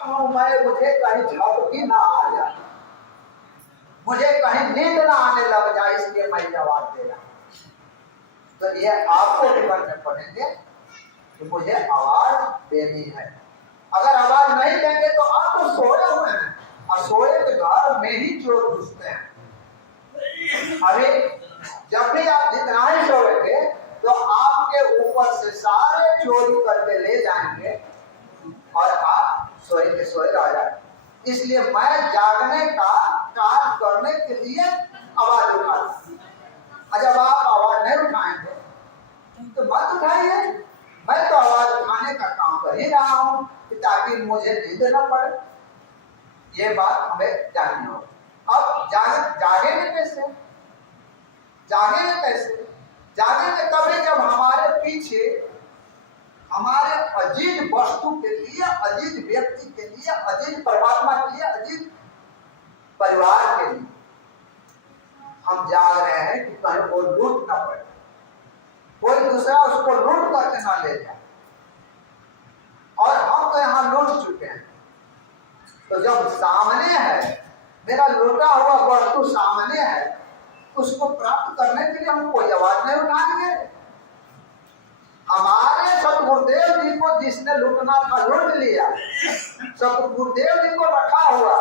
मैं मुझे कहीं झपकी ना आ जाए, मुझे कहीं नींद ना आने लग जाए, इसलिए मैं जवाब दे रहा हूं। तो ये आपको भी करने पड़ेंगे कि मुझे आवाज देनी है। अगर आवाज नहीं देंगे तो आप तो सोए हुए हैं, और सोए के घर में ही चोर घुसते हैं। अभी जब भी आप जितना ही सोएंगे तो आपके ऊपर से सारे चोरी करके ले जाएंगे और आप सोए के सोए रह जाएंगे। इसलिए मैं जागने का कार्य करने के लिए आवाज उठाता। जब आप आवाज नहीं उठाएंगे तो मत उठाइए। मैं तो आवाज उठाने का काम कर ही रहा हूं ताकि मुझे नींद न पड़े। ये बात हमें जाननी होगी। अब जागेंगे कैसे? जागेंगे कैसे? जागेंगे तभी जब हमारे पीछे हमारे अजीज वस्तु के लिए, अजीज व्यक्ति के लिए, अजीज परमात्मा के लिए, अजीज परिवार के लिए हम जाग रहे हैं कि कहीं वो लूट ना पड़े, कोई दूसरा उसको लूट करके ना ले जाए। और हम तो यहाँ लूट चुके हैं। तो जब सामने है, मेरा लूटा हुआ वस्तु सामने है, उसको प्राप्त करने के लिए हम कोई आवाज नहीं उठाएंगे। हमारे सतगुरुदेव जी को जिसने लूटना था लूट लिया, सतगुरुदेव जी को रखा हुआ,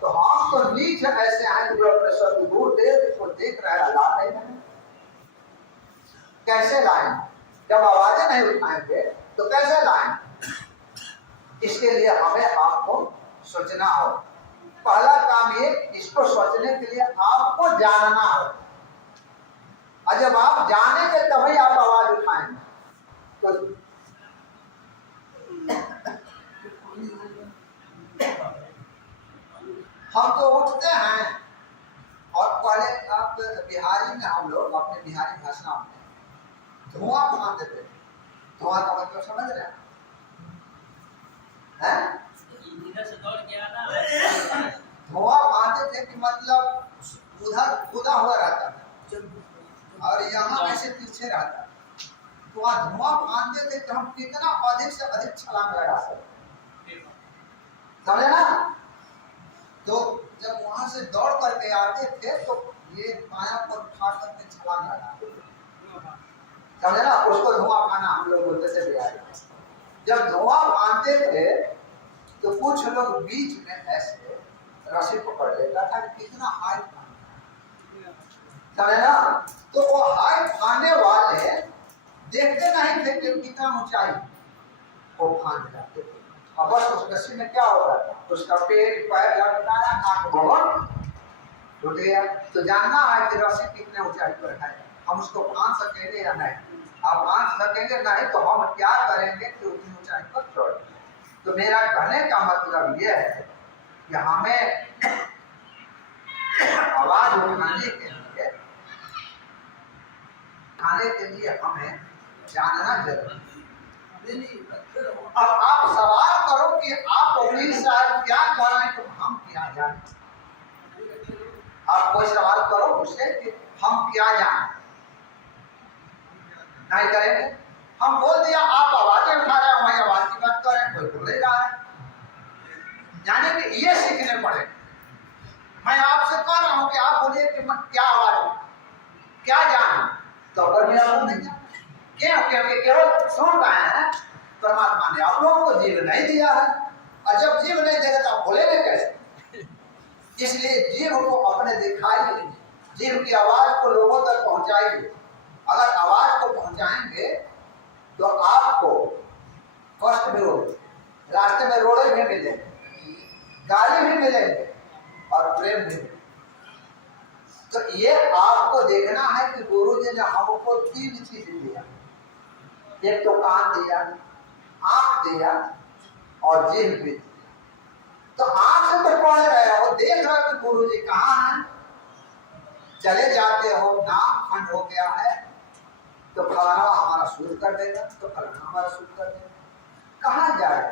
तो हम तो नीच ऐसे हैं जो अपने सतगुरुदेव जी को देख रहे हैं, ला नहीं है। कैसे लाएं? जब आवाजें नहीं उठाएंगे तो कैसे लाएं? इसके लिए हमें आपको सोचना हो। पहला काम ये, इसको सोचने के लिए आपको जानना हो, और जब आप जानेंगे तभी आप आवाज उठाएंगे। तो हम तो उठते हैं, और पहले आप बिहारी में, हम लोग अपने बिहारी भाषा में धुआं फान देते। धुआं का मतलब समझ रहे हैं? धुआं फानते थे कि मतलब उधर खुदा हुआ रहता था और यहाँ ऐसे पीछे रहता। तो वहाँ धुआं फानते थे तो हम कितना अधिक से अधिक छलांग लगा सकते, समझे ना? तो जब वहां से दौड़ करके आते थे तो ये पाया पर उठा करके छलांग लगा, समझे ना? उसको धुआं फाना हम लोग बोलते थे बिहारी। जब धुआं फानते थे तो कुछ लोग बीच में ऐसे रस्सी पकड़ लेता था, कितना हाई फान, समझे ना? तो वो हाई फाने वाले देखते नहीं थे कि कितना ऊंचाई वो फान जाते थे। अब बस उस रस्सी में क्या होगा, उसका पेट पैर लटकाया, नाक भवन टूट गया। तो जानना है कि रस्सी कितने ऊंचाई पर है, हम उसको फान सकेंगे या नहीं। आप फान सकेंगे नहीं तो हम क्या करेंगे कि उतनी ऊंचाई पर छोड़। तो मेरा कहने का मतलब यह है कि हमें आवाज उठाने के लिए हमें जानना जरूरी। अब आप सवाल करो कि आप वकील साहब क्या करें, तो हम क्या जाने। आप कोई सवाल करो उससे कि हम क्या जाने, नहीं करेंगे। हम बोल दिया आप आवाजें उठा रहे हैं, वही आवाज की बात करें, कोई बोल रहा है। यानी कि ये सीखने पड़े। मैं आपसे कह रहा हूं कि आप बोलिए कि मैं क्या आवाज, क्या जान, तो अगर मेरा बोल नहीं जाए क्यों? क्योंकि केवल सुन रहे हैं। परमात्मा ने आप लोगों को जीव नहीं दिया है, और जब जीव नहीं देगा तो आप बोलेंगे कैसे? इसलिए जीव को अपने दिखाई, जीव की आवाज को लोगों तक पहुंचाइए। अगर आवाज को पहुंचाएंगे तो आपको कष्ट भी होगी, रास्ते में रोड़े भी मिलेंगे, गाली भी मिलेंगे और प्रेम भी मिलेंगे। तो ये आपको देखना है कि गुरु जी ने हमको 3 चीज दिया। एक तो कान दिया, आंख दिया और जीभ भी दिया। तो आंख से तो पढ़ रहे हो, देख रहे हो कि गुरु जी कहाँ हैं, चले जाते हो, नाम खंड हो गया है तो फलाना हमारा शुद्ध कर देगा, तो फलाना हमारा शुद्ध कर देगा। कहाँ जाए?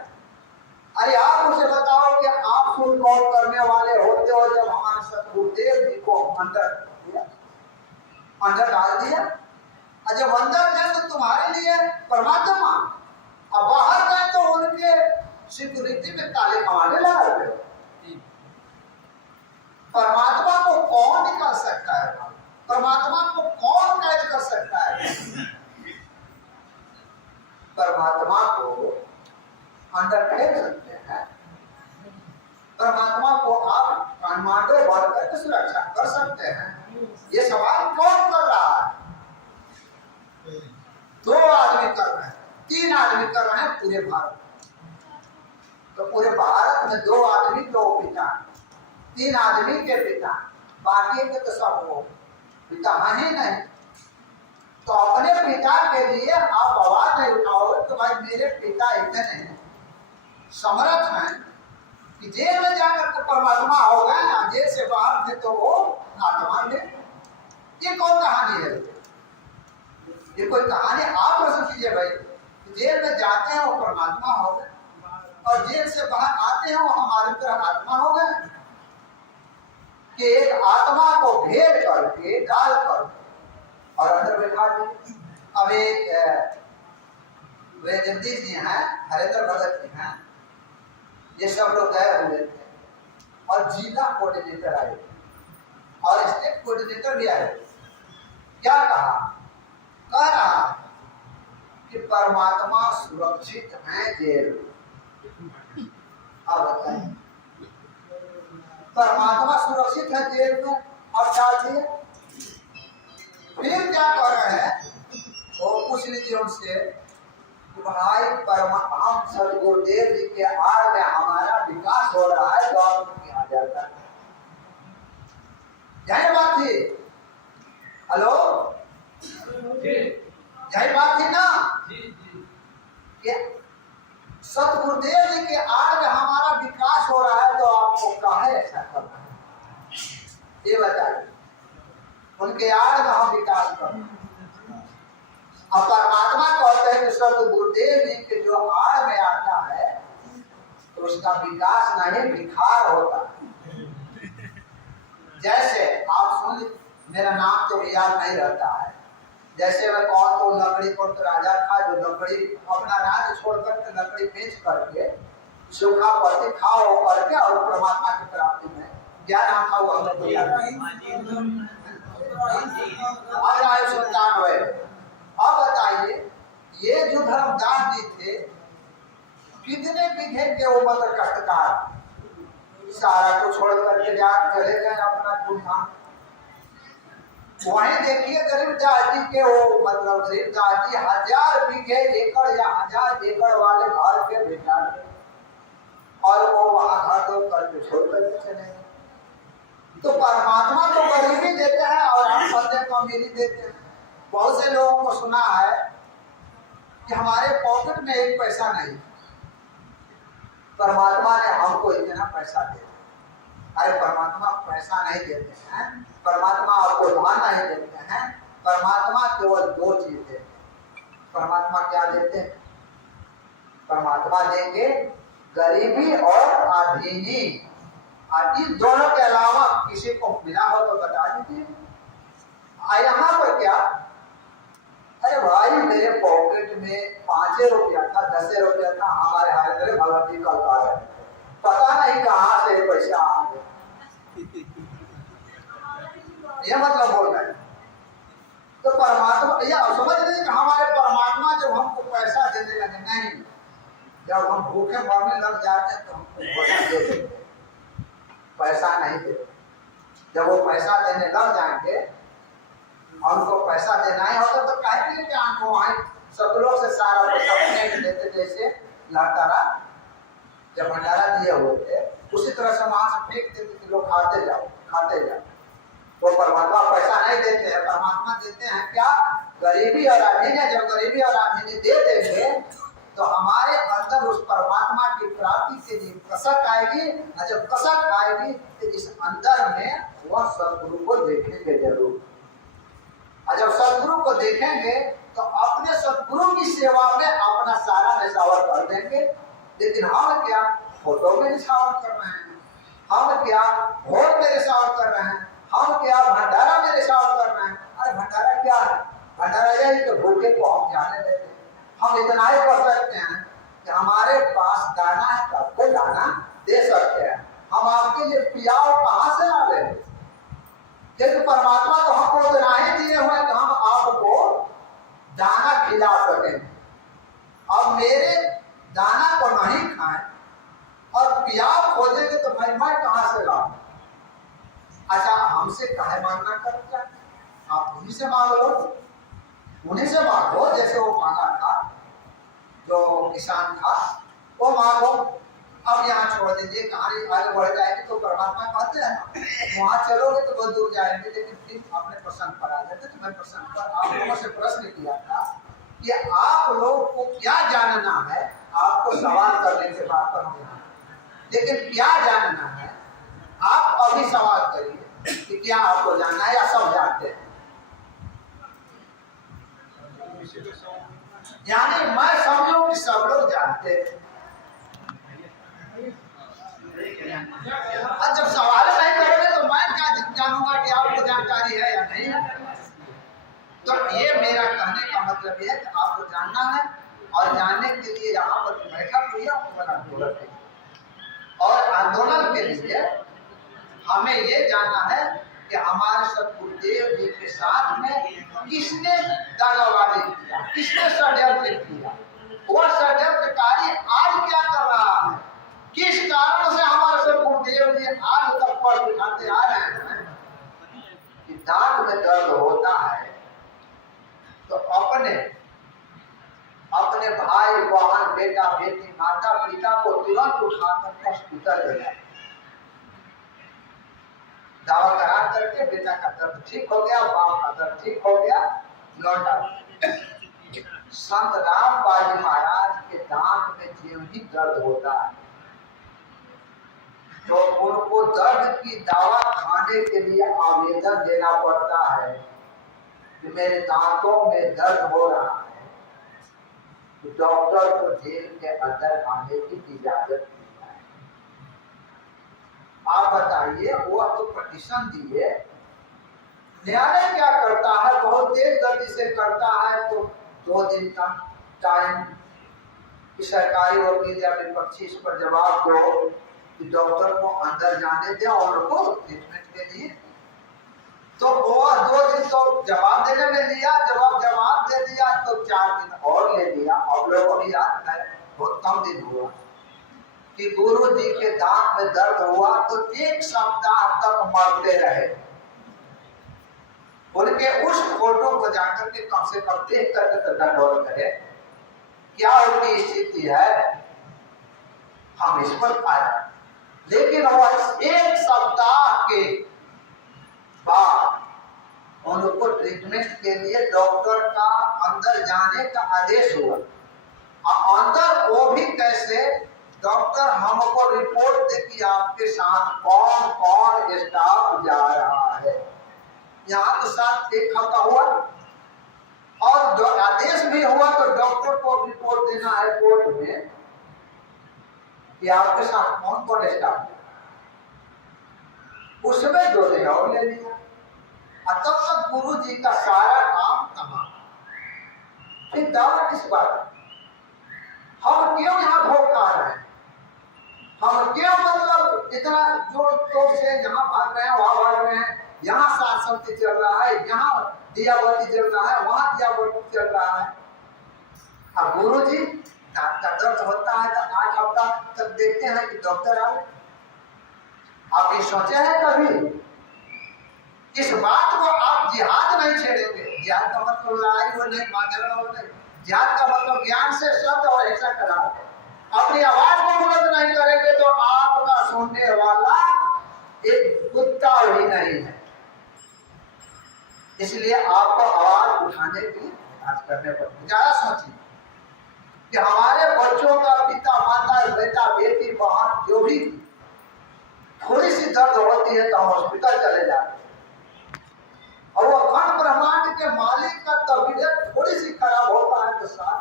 अरे आप मुझे बताओ कि आप शुद्ध कौन करने वाले होते हो जब हमारे सतगुरुदेव जी को अंदर डाल दिया। और जब अंदर गए तो तुम्हारे लिए परमात्मा, और बाहर गए तो उनके सिक्योरिटी में ताले कमाने लगा रहे। परमात्मा को कौन निकाल सकता है? परमात्मा को कौन कैद कर सकता है? परमात्मा को अंदर फेंक सकते हैं। परमात्मा को आप कमांडो बन करके सुरक्षा कर सकते हैं। ये सवाल कौन कर रहा है? 2 आदमी कर रहे हैं, 3 आदमी कर रहे हैं पूरे भारत। तो पूरे भारत में 2 आदमी 2 पिता, 3 आदमी के पिता, बाकी के तो सब वो पिता है नहीं। तो अपने पिता के लिए आप आवाज नहीं उठाओगे तो भाई मेरे पिता इतने समर्थ हैं कि जेल में जाकर के परमात्मा हो गए, जेल से बाहर थे तो वो आत्मा थे। ये कौन कहानी है? ये कोई कहानी आप प्रश्न कीजिए भाई। जेल में जाते हैं वो परमात्मा हो गए और जेल से बाहर आते हैं वो हमारी तरह आत्मा हो गए। कि एक आत्मा को घेर करके डाल कर और अंदर बैठा दिए। अब एक वे जगदीश जी हैं, हरेंद्र भगत जी हैं, ये सब लोग गए हुए थे और जिला कोऑर्डिनेटर आए और स्टेट कोऑर्डिनेटर भी आए। क्या कहा? कह रहा कि परमात्मा सुरक्षित है जेल। अब बताइए, परमात्मा सुरक्षित है जेल में, अब डाल दिए। फिर क्या कह रहे हैं? वो पूछ लीजिए उनसे कि भाई हम सदगुरुदेव जी के आड़ में हमारा विकास हो रहा है, तो किया जाता है। यही बात थी। हेलो, यही बात थी ना? सतगुरुदेव जी के आड़ में हमारा विकास हो रहा है, तो आपको काहे ऐसा करना है? ये बताइए। उनके आड़ में हम विकास कर रहे हैं। अब परमात्मा कहते हैं कि सतगुरुदेव जी के जो आड़ में आता है तो उसका विकास नहीं, विखार होता है। जैसे आप सुन, मेरा नाम तो याद नहीं रहता है। जैसे मैं कौन तो लकड़ी पर तो राजा था जो लकड़ी अपना राज छोड़कर के लकड़ी बेच करके सूखा पत्ती खाओ करके और परमात्मा की प्राप्ति में क्या नाम था वो हमें तो याद नहीं। अब बताइए, ये जो धर्मदास जी थे कितने बीघे के वो मतलब कष्टकार, सारा को छोड़ करके चले गए अपना धूमधाम। वहीं देखिए गरीबदास जी के वो मतलब गरीबदास जी 1000 बीघे एकड़ या 1000 एकड़ वाले घर के बेटा और वो वहां घर दो करके छोड़ करके चले गए। तो परमात्मा तो गरीबी देते हैं और हम सत्य को अमीरी देते हैं। बहुत से लोगों को सुना है कि हमारे पॉकेट में 1 पैसा नहीं, परमात्मा ने हमको इतना पैसा दिया। अरे परमात्मा पैसा नहीं देते हैं, परमात्मा आपको धन नहीं देते हैं। परमात्मा केवल 2 चीज देते हैं। परमात्मा क्या देते हैं? परमात्मा देंगे गरीबी और अधीनी। इन दोनों के अलावा किसी को मिला हो तो बता दीजिए। यहाँ पर क्या? अरे भाई मेरे पॉकेट में 5 रुपया था, 10 रुपया था, हमारे हरे भगवती कल का है, पता नहीं कहाँ से पैसा आ गया। ये मतलब बोल रहे हैं। तो परमात्मा या समझ रहे कि हमारे परमात्मा जब हमको पैसा देने लगे, नहीं, जब हम भूखे मरने लग जाते हैं तो हमको पैसा दे देते, पैसा नहीं देते। जब वो पैसा देने लग जाएंगे, हमको पैसा देना ही होता तो कहे के लिए हमको वहां सतलों से सारा पैसा फेंक देते। जैसे लातारा जब भंडारा दिए हुए थे उसी तरह से वहां से फेंक देते कि लोग खाते जाओ खाते जाओ। वो परमात्मा पैसा नहीं देते हैं, परमात्मा देते हैं क्या? गरीबी और अधीने। जब गरीबी और अधीने दे देंगे तो हमारे अंदर उस परमात्मा की प्राप्ति के लिए कसक आएगी, और जब कसक आएगी तो इस अंदर में वह सदगुरु को देखेंगे जरूर। और जब सदगुरु को देखेंगे तो अपने सदगुरु की सेवा में अपना सारा निछावर कर देंगे। लेकिन हम क्या फोटो में निछावर कर रहे हैं, हम क्या भोग में निछावर कर रहे हैं, हम क्या भंडारा में निछावर कर रहे हैं। अरे भंडारा क्या है? भंडारा यही कि भूखे को हम जाने देते हैं। हम इतना ही कर सकते हैं कि हमारे पास दाना है तो आपको दाना दे सकते हैं, हम आपके लिए पियाओ कहाँ से आ रहे हैं? क्योंकि परमात्मा तो हमको उतना ही दिए हुए हैं कि हम आपको दाना खिला सकें। अब मेरे दाना को नहीं खाएं और पियाओ खोजेंगे तो मैं कहाँ से लाऊं? अच्छा, हमसे काहे मांगना करते हैं? आप उन्हीं से मांग लो, उन्हीं से मांगो जैसे वो मांगा था, जो किसान था वो मांगो। अब यहाँ छोड़ दीजिए, कहानी आगे बढ़ जाएगी तो परमात्मा कहते हैं वहां चलोगे तो बहुत दूर जाएंगे, लेकिन फिर अपने प्रसंग पर आ जाते। तो मैं प्रसंग पर आप लोगों से प्रश्न किया था कि आप लोग को क्या जानना है, आपको सवाल करने के बाद पर हम, लेकिन क्या जानना है आप अभी सवाल करिए कि क्या आपको जानना है या सब जानते हैं? यानी मैं समझूं कि सब लोग जानते हैं। और जब सवाल नहीं करोगे तो मैं क्या जानूंगा कि आपको जानकारी है या नहीं है? तो ये मेरा कहने का मतलब है कि आपको जानना है और जानने के लिए यहाँ पर बैठा हुआ आंदोलन है। और आंदोलन के लिए हमें ये जानना है कि हमारे सतगुरुदेव जी के साथ में किसने दगाबाजी किया, किसने षड्यंत्र किया, वो षड्यंत्रकारी आज क्या कर रहा है, किस कारण से हमारे सतगुरुदेव जी आज तक पर दिखाते आ रहे हैं कि दांत में दर्द होता है तो अपने भाई बहन बेटा बेटी माता पिता को तुरंत उठाकर हॉस्पिटल ले जाए, दावा करा करके बेटा का दर्द ठीक हो गया, बाप का दर्द ठीक हो गया, लौटा। संत राम बाजी महाराज के दांत में जीव ही दर्द होता है तो उनको दर्द की दवा खाने के लिए आवेदन देना पड़ता है कि मेरे दांतों में दर्द हो रहा है, तो डॉक्टर को जेल के अंदर आने की इजाजत दी है। आप बताइए, वो तो पटिशन दिए, न्यायालय क्या करता है, बहुत तेज गति से करता है तो 2 दिन का टाइम कि सरकारी वकील या विपक्षी इस पर जवाब दो कि डॉक्टर को अंदर जाने दे और उनको ट्रीटमेंट के लिए। तो वो 2 दिन तो जवाब देने में लिया, जवाब दे दिया तो 4 दिन और ले लिया। अब लोग अभी याद है, बहुत कम दिन हुआ कि गुरु जी के दांत में दर्द हुआ तो 1 सप्ताह तक मरते रहे। उनके उस फोटो को जाकर के कम से कम देख करके तो दंडोत करे, क्या उनकी स्थिति है हम इस पर आया। लेकिन वह 1 सप्ताह के बाद उनको ट्रीटमेंट के लिए डॉक्टर का अंदर जाने का आदेश हुआ। अंदर वो भी कैसे, डॉक्टर हमको रिपोर्ट दे कि आपके साथ कौन कौन स्टाफ जा रहा है। यहाँ तो साथ 1 हफ्ता हुआ और जो आदेश भी हुआ तो डॉक्टर को रिपोर्ट देना है कोर्ट में कि आपके साथ कौन कौन स्टाफ है। उसमें 2 दिन और ले लिया। तब तक गुरु जी का सारा काम तमाम। फिर दावा किस बात, हम क्यों यहाँ भोग खा रहे हैं, हम क्यों मतलब इतना जोर तोड़ से यहाँ भाग रहे हैं वहां भाग रहे हैं, यहाँ शांति चल रहा है, यहाँ दियावती चल रहा है, वहां दियावती चल रहा है। अब गुरु जी दांत का दर्द होता है तो 8 हफ्ता तक देखते हैं कि डॉक्टर आए। आप ये सोचे हैं कभी इस बात को आप जिहाद नहीं छेड़ेंगे? जिहाद का मतलब लड़ाई हो नहीं, मांगना हो नहीं, जिहाद का मतलब ज्ञान से सत्य और ऐसा करा। अपनी आवाज को बुलंद नहीं करेंगे तो आपका सुनने वाला एक कुत्ता भी नहीं है। इसलिए आपको आवाज उठाने की प्रयास करने पड़ेगा। ज्यादा सोचिए कि हमारे बच्चों का पिता माता बेटा बेटी बहन जो भी थोड़ी सी दर्द होती है तो हम हॉस्पिटल चले जाते हैं और वो अखंड ब्रह्मांड के मालिक का तबीयत थोड़ी सी खराब होता है तो साथ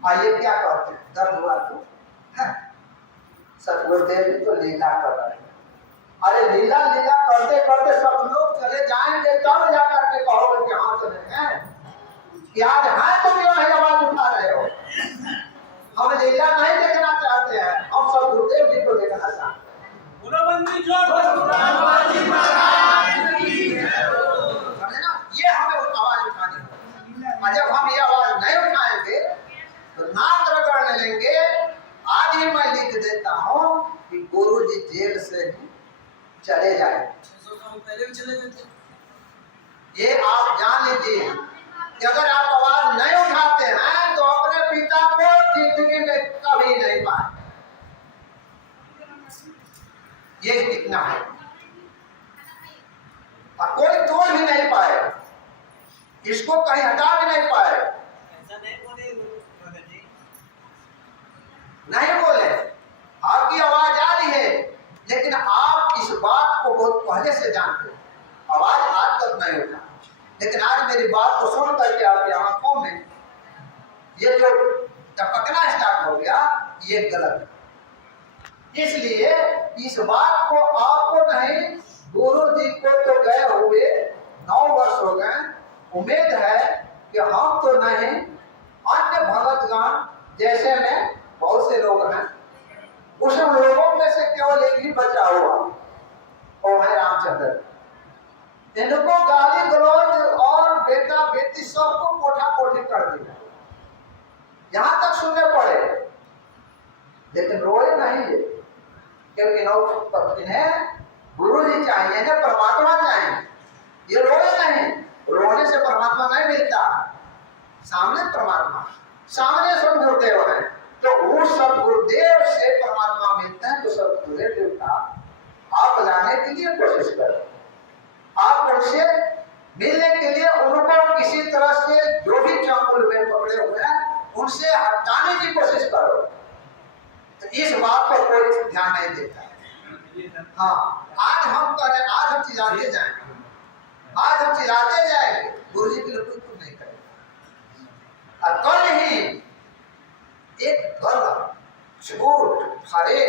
आइए क्या कहते हैं, दर्द हुआ तो सतगुरुदेव जी तो लीला कर रहे हैं। अरे लीला करते करते सब लोग चले जाएंगे तब जाकर के कहोगे कि हाँ चले हैं। कि आज है तो क्यों नहीं आवाज उठा रहे हो? हम लीला नहीं देखना चाहते हैं, हम सब गुरुदेव जी को देखना चाहते हैं। ये हमें आवाज उठानी है। और जब हम ये आवाज नहीं उठाएंगे तो नाक रगड़ने लेंगे। आज ही मैं लिख देता हूँ कि गुरु जी जेल से ही चले जाए। पहले भी चले गए थे। ये आप जान लीजिए कि अगर आप आवाज नहीं उठाते हैं तो अपने पिता को जिंदगी में कभी नहीं पाए। ये कितना है और कोई तोड़ भी नहीं पाए, इसको कहीं हटा भी नहीं पाए। ऐसा नहीं बोले भगत जी, नहीं बोले, आपकी आवाज आ रही है, लेकिन आप इस बात को बहुत पहले से जानते हैं। आवाज आज तक नहीं उठा, लेकिन आज मेरी बात को सुन करके आपकी आंखों में ये जो टपकना स्टार्ट हो गया, ये गलत है। इसलिए इस बात को आपको नहीं, गुरु जी को तो गए हुए 9 वर्ष हो गए। उम्मीद है कि हम तो नहीं, अन्य भगतगण जैसे में बहुत से लोग हैं, उस लोगों में से केवल एक ही बचा हुआ, वो है रामचंद्र। इनको गाली गलौज और बेटा बेटी सबको कोठा कोठी कर दिया, यहां तक सुनने पड़े, लेकिन रोए नहीं है, क्योंकि इन्हें गुरु जी चाहिए, इन्हें परमात्मा चाहिए। ये रोए नहीं, रोने से परमात्मा नहीं मिलता। सामने परमात्मा, सामने सब गुरुदेव है, तो उस सब गुरुदेव से परमात्मा मिलते हैं। तो सब गुरुदेव का आप लाने के लिए कोशिश करें, आप उनसे मिलने के लिए उनको किसी तरह से जो भी चंगुल में पकड़े हुए हैं उनसे हटाने की कोशिश करो। तो इस बात पर कोई ध्यान नहीं देता। हाँ, आज हम करें, आज हम चिल्लाते जाएंगे, आज हम चिल्लाते जाएंगे, गुरु जी के लिए कुछ नहीं करेंगे। और कल ही एक गलत झूठ फरे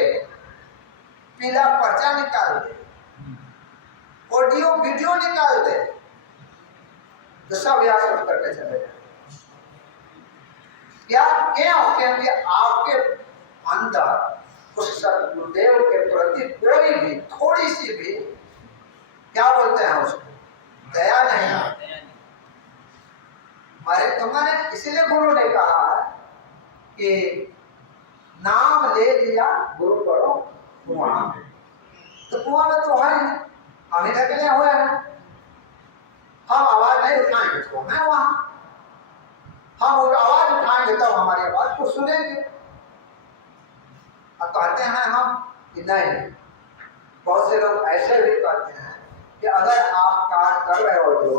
पीला पर्चा निकाल दे, ऑडियो वीडियो निकाल दे, तो सब याद करके चले जाए। क्या क्यों? क्योंकि आपके अंदर उस सदगुरुदेव के प्रति कोई भी थोड़ी सी भी, क्या बोलते हैं उसको, दया नहीं है। अरे तुम्हारे इसीलिए गुरु ने कहा है कि नाम ले लिया गुरु करो कुआं में। तो कुआं में तो है, हम ही ढकले हुए हैं, हम आवाज नहीं उठाएंगे तो मैं वहां, हम आवाज उठाएंगे तब हमारी आवाज को सुनेंगे। अब कहते हैं हम कि नहीं, बहुत से लोग ऐसे भी कहते हैं कि अगर आप कार्य कर रहे हो जो,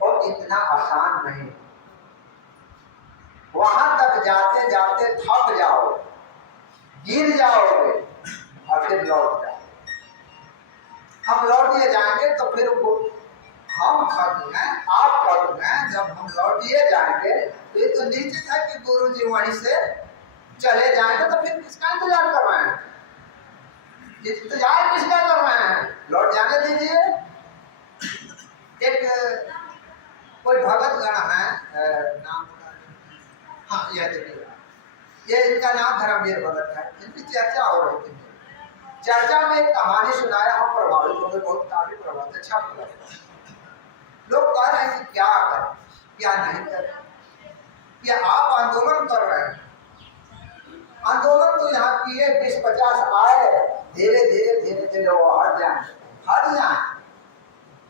और इतना आसान नहीं, वहां तक जाते जाते थक जाओ, गिर जाओगे और फिर लौट जाओ। हम लौट दिए जाएंगे तो फिर हम थक गए, आप थक गए। जब हम लौट दिए जाएंगे तो ये तो निश्चित है कि गुरु जी वहीं से चले जाएंगे, तो फिर किसका इंतजार कर रहे हैं? इंतजार किसका कर रहे हैं? लौट जाने दीजिए। एक कोई भगत गण है, नाम, हाँ यह देखिए, ये इनका नाम धर्मवीर भगत है, इनकी चर्चा हो रही थी। चर्चा में एक कहानी सुनाया, हम प्रभावित हो गए, बहुत काफी प्रभावित, अच्छा लगा। लोग कह रहे हैं कि क्या करें क्या नहीं करें, क्या आप आंदोलन कर रहे हैं। आंदोलन तो यहाँ किए 20-50 आए, धीरे धीरे धीरे धीरे वो हट जाए।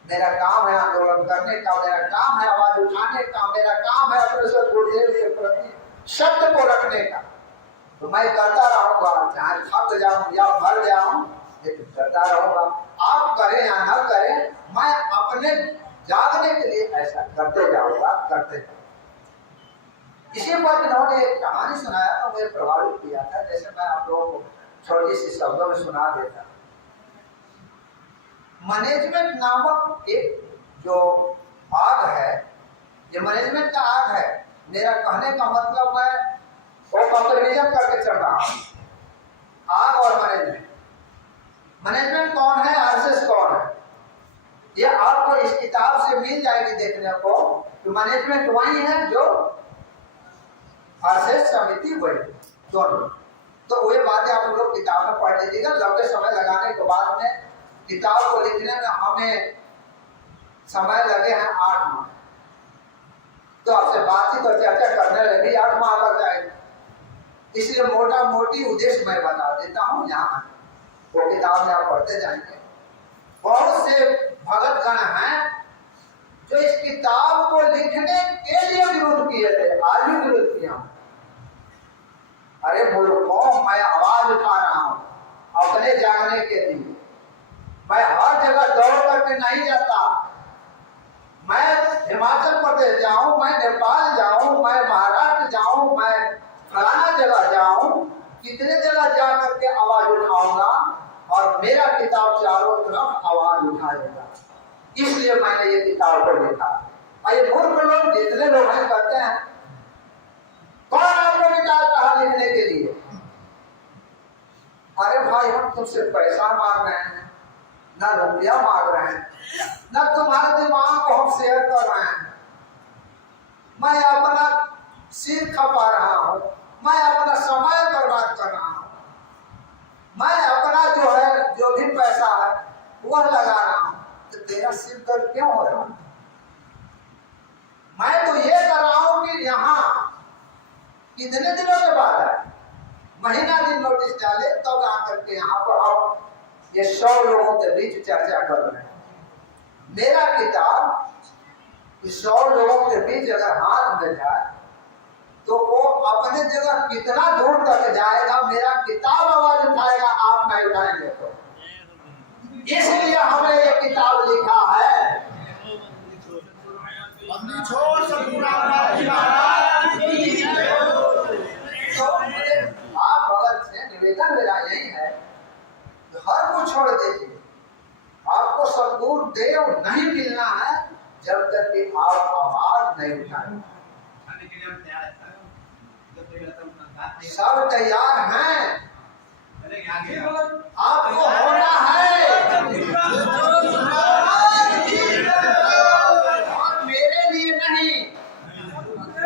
मेरा काम है आंदोलन करने का, मेरा काम है आवाज उठाने का, मेरा काम है अपने से गुरुदेव के प्रति सत्य को रखने का। तो मैं करता रहूंगा, चाहे थक जाऊं या मर जाऊं, लेकिन करता रहूंगा। आप करें या न करें, मैं अपने जागने के लिए ऐसा करते जाऊंगा, करते जाऊंगा। इसी पर इन्होंने एक कहानी सुनाया तो मुझे प्रभावित किया था, जैसे मैं आप लोगों को छोटी सी शब्दों में सुना देता। मैनेजमेंट नामक एक जो आग है, ये मैनेजमेंट का आग है। मेरा कहने का मतलब है वो कंपेरिजन करके चल रहा हूं, आग और मैनेजमेंट। मैनेजमेंट कौन है, आरएसएस कौन है, ये आपको इस किताब से मिल जाएगी देखने को। तो मैनेजमेंट वही है जो आरएसएस समिति वही दोनों। तो वही बातें आप लोग किताब में पढ़ लीजिएगा। लंबे समय लगाने के बाद में किताब को लिखने में हमें समय लगे हैं 8 माह। तो आपसे बातचीत और चर्चा करने में भी 8 माह लग जाएगा। इसलिए मोटा मोटी उद्देश्य मैं बता देता हूँ, यहाँ वो किताब में आप पढ़ते जाएंगे। बहुत से भगत गण हैं जो इस किताब को लिखने के लिए विरोध किए थे, आज भी विरोध किया। अरे मूर्खों, मैं आवाज उठा रहा हूं अपने जागने के लिए। मैं हर जगह दौड़ करके नहीं जाता। मैं हिमाचल प्रदेश जाऊं, मैं नेपाल जाऊं, मैं महाराष्ट्र जाऊं, मैं फलाना जगह जाऊं, कितने जगह जा करके आवाज उठाऊंगा और मेरा किताब चारों तरफ आवाज उठाएगा। इसलिए मैंने ये किताब को लिखा। ये मूर्ख लोग जितने लोग हैं कहते हैं कौन आपको किताब कहा लिखने के लिए? अरे भाई, हम तुमसे पैसा मांग रहे हैं, ना रुपया मांग रहे हैं, ना तुम्हारे दिमाग को हम शेयर कर रहे हैं। मैं अपना सिर खपा रहा हूं, मैं अपना समय बर्बाद कर रहा हूं, मैं अपना जो है जो भी पैसा है वह लगा रहा हूं। तो तेरा सिर दर्द क्यों हो रहा? मैं तो ये कर रहा हूं कि यहाँ कितने दिनों के बाद है, महीना दिन नोटिस डाले तब तो आकर के यहाँ पर आप ये 100 लोगों के बीच चर्चा कर रहे हैं। मेरा किताब 100 लोगों के बीच अगर हाथ में जाए तो वो अपने जगह कितना दूर तक जाएगा। मेरा किताब आवाज उठाएगा, आप नहीं उठाएंगे। तो इसलिए हमने ये किताब लिखा है। तो आप भगत से निवेदन मेरा यही है, हर को छोड़ दीजिए। आपको सद्गुरु देव नहीं मिलना है जब तक कि आप आवाज नहीं उठाएंगे। सब तैयार हैं, आपको होना है। और मेरे लिए नहीं,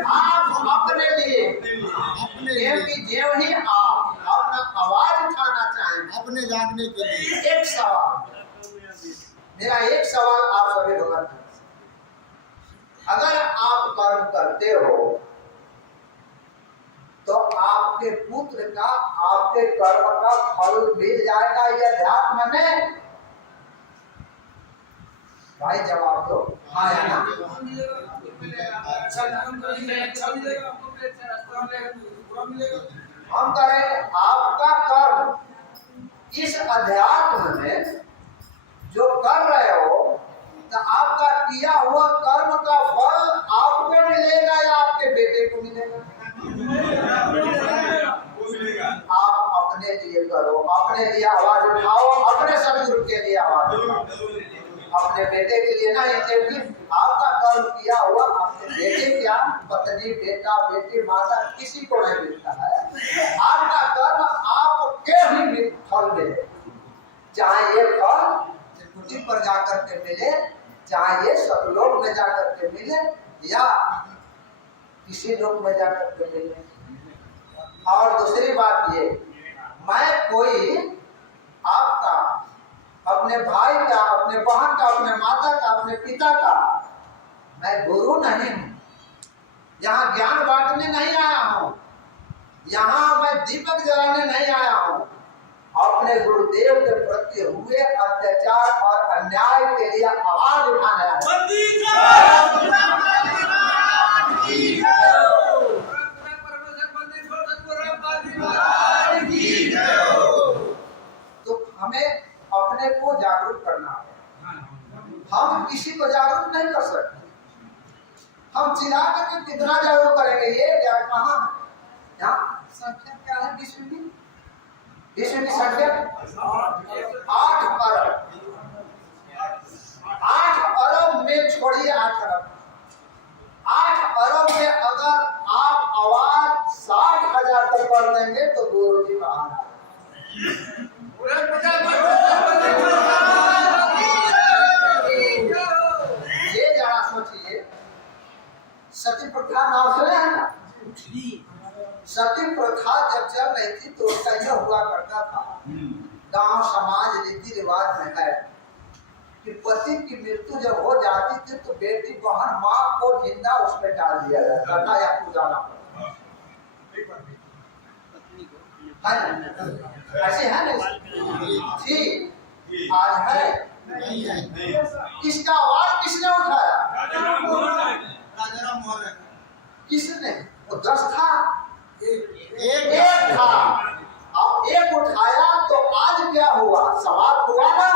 आप अपने लिए, क्योंकि जो ही आप अपना आवाज उठाना चाहें अपने जागने के लिए। एक सवाल, मेरा एक सवाल आप सभी भगत हैं, अगर आप कर्म करते हो तो आपके पुत्र का, आपके कर्म का फल मिल जाएगा ये अध्यात्म में? भाई जवाब दो, हाँ या ना? हम करें आपका कर्म इस अध्यात्म में जो कर रहे हो, तो आपका किया हुआ कर्म का फल आपको मिलेगा या आपके बेटे को मिलेगा? आप अपने लिए करो, अपने लिए आवाज उठाओ, अपने सदगुरु के लिए आवाज उठाओ, अपने बेटे के लिए नहीं। क्योंकि आपका कर्म किया हुआ अपने बेटे, क्या पत्नी, बेटा, बेटी, माता, किसी को नहीं मिलता है। आपका कर्म आपके ही फल मिले, चाहे ये फल त्रिकुटी पर जाकर के मिले, चाहे ये सतलोक में जाकर के मिले, या किसी लोक में जाकर के मिले। और दूसरी बात ये, मैं कोई आपका, अपने भाई का, अपने बहन का, अपने माता का, अपने पिता का मैं गुरु नहीं हूं। यहाँ ज्ञान बांटने नहीं आया हूं, यहाँ मैं दीपक जलाने नहीं आया हूं। अपने गुरुदेव के प्रति हुए अत्याचार और अन्याय के लिए आवाज उठाने आया। तो हमें अपने को जागरूक करना है। हम किसी को जागरूक नहीं कर सकते। हम चिल्ला करके कितना जागरूक करेंगे? ये क्या कहाँ यहाँ संख्या क्या है? विश्व की संख्या 8 अरब। 8 अरब में छोड़िए 8 अरब, 8 अरब में अगर आप आवाज 60,000 तक कर देंगे तो गुरु जी बाहर आ। ये जरा सोचिए, गांव समाज रीति रिवाज में है कि पति की मृत्यु जब हो जाती थी तो बेटी बहन माँ को जिंदा उसमें डाल दिया जाता था या पूजाना ऐसे है ना जी। आज है इसका आवाज किसने उठाया? किसने? वो 10 था, एक था। अब एक उठाया तो आज क्या हुआ? सवाल हुआ ना।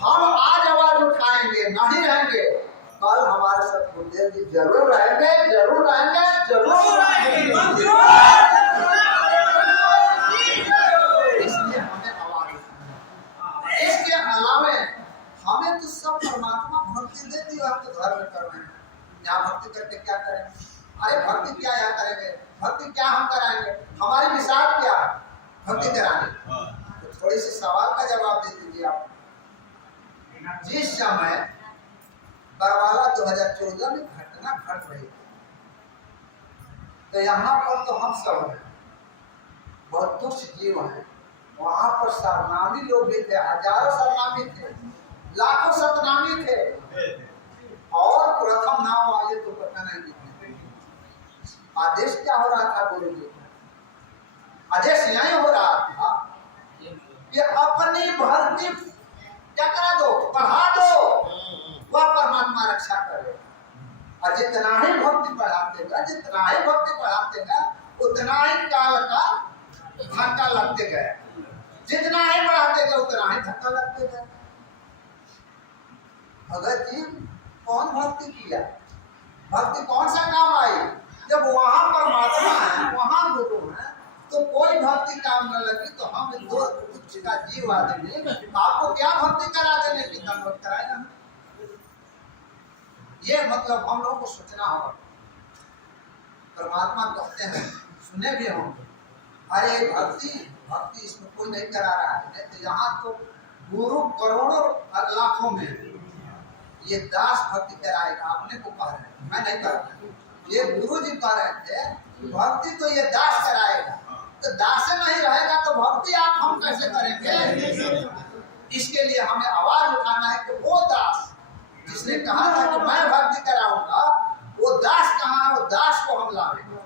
हम आज आवाज उठाएंगे, नहीं रहेंगे, कल हमारे सतगुरुदेव जी जरूर रहेंगे, जरूर रहेंगे, जरूर रहेंगे। इसलिए हमें आवाज उठाना। इसके अलावे हमें तो सब परमात्मा भक्ति देती है, हम तो धर्म कर रहे हैं। यहाँ भक्ति करके क्या करेंगे? अरे भक्ति क्या यहाँ करेंगे? भक्ति क्या हम कराएंगे? हमारी मिसाल क्या है भक्ति कराने? तो थोड़ी सी सवाल का जवाब दे दीजिए आप। जिस समय बरवाला 2014 में घटना घट रही तो यहाँ पर तो हम सब हैं, बहुत तुच्छ जीव हैं। वहां पर सरनामी लोग भी थे, हजारों सरनामी थे, लाखों सतनामी थे, और प्रथम नाम वाले तो पता नहीं कितने। आदेश क्या हो रहा था गुरु जी? आदेश यही हो रहा था कि अपनी भक्ति क्या करा दो, बढ़ा दो, वह परमात्मा रक्षा करे। और जितना ही भक्ति बढ़ातेगा, जितना ही भक्ति बढ़ातेगा, उतना ही काल का धक्का लगते गए। जितना ही बढ़ातेगा उतना ही धक्का लगते गए। भगत जी कौन भक्ति किया? भक्ति कौन सा काम आई? जब वहां परमात्मा है, वहां गुरु है, तो कोई भक्ति काम न लगी तो हम दो तुच्छ का जीव आदमी आपको क्या भक्ति करा देने की धमक कराएगा? ये मतलब हम लोगों को सोचना होगा। परमात्मा कहते हैं, सुने भी होंगे, अरे भक्ति भक्ति इसमें कोई नहीं करा रहा है। तो यहाँ तो गुरु करोड़ों लाखों में ये दास भक्ति कराएगा। आपने को कह रहे हैं, मैं नहीं कर रहा, ये गुरु जी कह रहे थे भक्ति तो ये दास कराएगा। तो दास नहीं रहेगा तो भक्ति आप हम कैसे करेंगे? इसके लिए हमें आवाज उठाना है कि वो दास जिसने कहा था कि मैं भक्ति कराऊंगा, वो दास कहाँ है? वो दास को हम लाएंगे,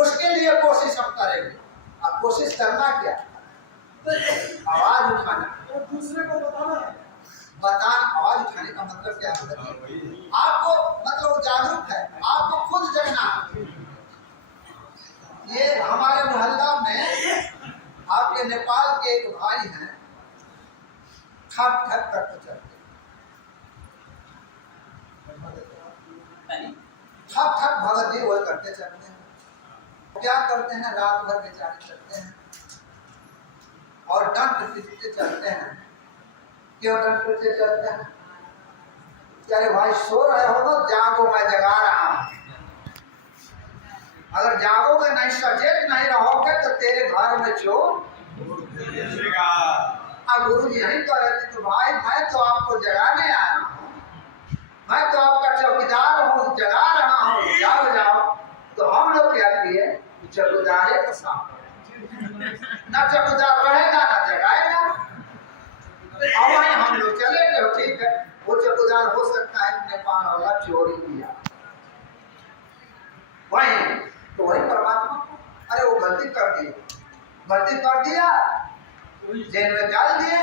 उसके लिए कोशिश हम करेंगे। अब कोशिश करना क्या? आवाज उठाना, दूसरे को बताना। आवाज उठाने का मतलब क्या है? आपको मतलब जागरूक है, आपको खुद जगना। ये हमारे मोहल्ला में आपके नेपाल के एक भाई हैं, ठप ठप करते चलते, ठप ठप भगत जी वो करते चलते हैं। क्या करते हैं? रात भर बेचारे चलते हैं और डंड पीटते चलते हैं। क्यों डंड पीटते चलते हैं? अरे भाई सो रहे हो ना, जागो, मैं जगा रहा हूं। अगर जागोगे नहीं, सचेत नहीं रहोगे तो तेरे घर में चोर। अब गुरु जी यही कह रहे थे कि भाई मैं तो आपको जगाने आया हूँ, मैं तो आपका चौकीदार हूँ, जगा रहा हूँ, जाओ जाओ। तो हम लोग क्या किए? चौकीदारे को साफ ना चौकीदार रहेगा ना जगाएगा। और वहीं हम लोग चले गए। ठीक है, वो चौकीदार हो सकता है नेपाल वाला चोरी किया, वही तो वही परमात्मा को, अरे वो गलती कर दी, गलती कर दिया, जेल में डाल दिए,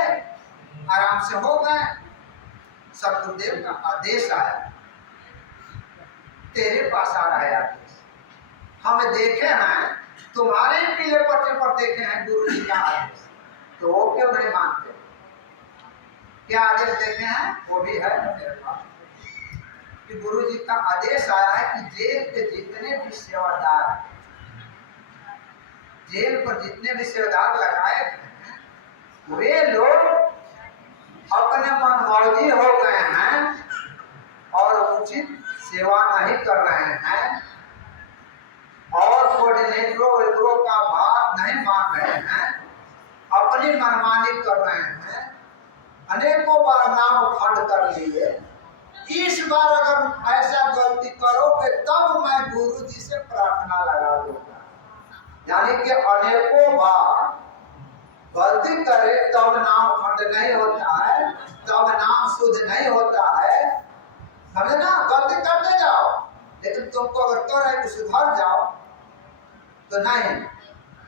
आराम से हो गए। सतगुरुदेव का आदेश आया, तेरे पास आ रहा है आदेश। हम देखे हैं, तुम्हारे पीले पत्रे पर देखे हैं गुरु जी का आदेश, तो वो क्यों नहीं मानते? क्या आदेश देखे हैं? वो भी है मेरे पास कि गुरु जी का आदेश आया है कि जेल के जितने भी सेवादार, जेल पर जितने भी सेवादार लगाए गए हैं, वे लोग अपने मनमर्जी हो गए हैं और उचित सेवा नहीं कर रहे हैं और कोऑर्डिनेटरों का बात नहीं मान रहे हैं, अपनी मनमानी कर रहे हैं, अनेकों बार नाम खंड कर लिए। इस बार अगर ऐसा गलती करोगे तब मैं गुरु जी से प्रार्थना लगा दूंगा। यानी कि अनेकों बार गलती करे तब नाम खंड नहीं होता है, तब नाम शुद्ध नहीं होता है। समझे ना? गलती करते जाओ, लेकिन तुमको अगर तो है कि सुधर जाओ तो नहीं।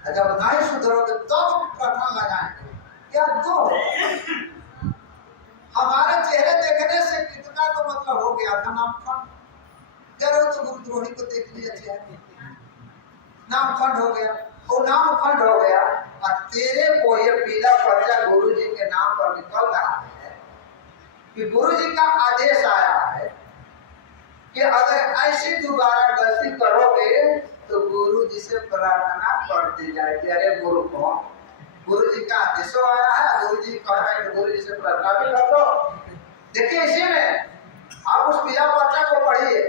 जब नहीं सुधरोगे तब प्रार्थना लगाएंगे। क्या दो हमारे चेहरे देखने से कितना तो मतलब हो गया था नाम खंड। चलो तो गुरुद्रोही को देख लिया चेहरे, नाम खंड हो गया। वो नाम खंड हो गया और तेरे को ये पीला पर्चा गुरु जी के नाम पर निकल रहा है कि गुरु जी का आदेश आया है कि अगर ऐसी दोबारा गलती करोगे तो गुरु जी से प्रार्थना करती जाएगी। अरे गुरु कौन? गुरु जी का आदेश आया है, गुरु जी कह रहे हैं कि गुरु जी से प्रार्थना भी कर दो। देखिए इसी में आप उस पीला पर्चा को पढ़िए।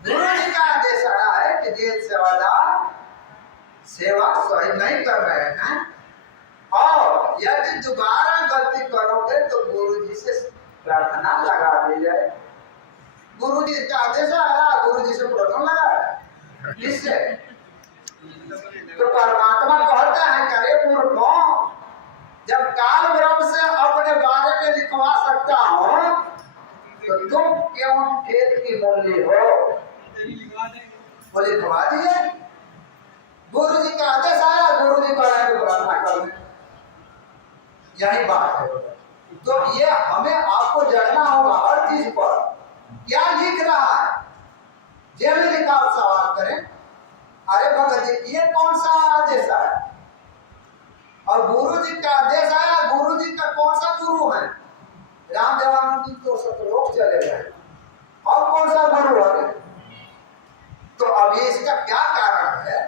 गुरु जी का आदेश आया है कि जेल सेवादार सेवा सही नहीं कर रहे हैं और यदि दोबारा गलती करोगे तो गुरु जी से प्रार्थना लगा दी जाए। गुरु जी का आदेश आया, गुरु जी से प्रार्थना लगा। किससे? तो परमात्मा कहता है करे मूर्खों, जब काल ब्रह्म से अपने बारे में लिखवा सकता हूं तो तुम क्यों खेत की बल्ली हो? वो लिखवा दिए। गुरु जी का आदेश आया, गुरु जी कह रहे हैं प्रार्थना करो। यही बात है। तो ये हमें आपको जानना होगा हर चीज पर क्या लिख रहा है। जेल में लिखा सवाल करें, अरे भगत जी ये कौन सा आदेश आया? और गुरु जी का आदेश आया, गुरु जी का कौन सा गुरु है? राम देवानंद जी तो सतलोक चले गए, और कौन सा गुरु है? तो अब ये इसका क्या कारण है?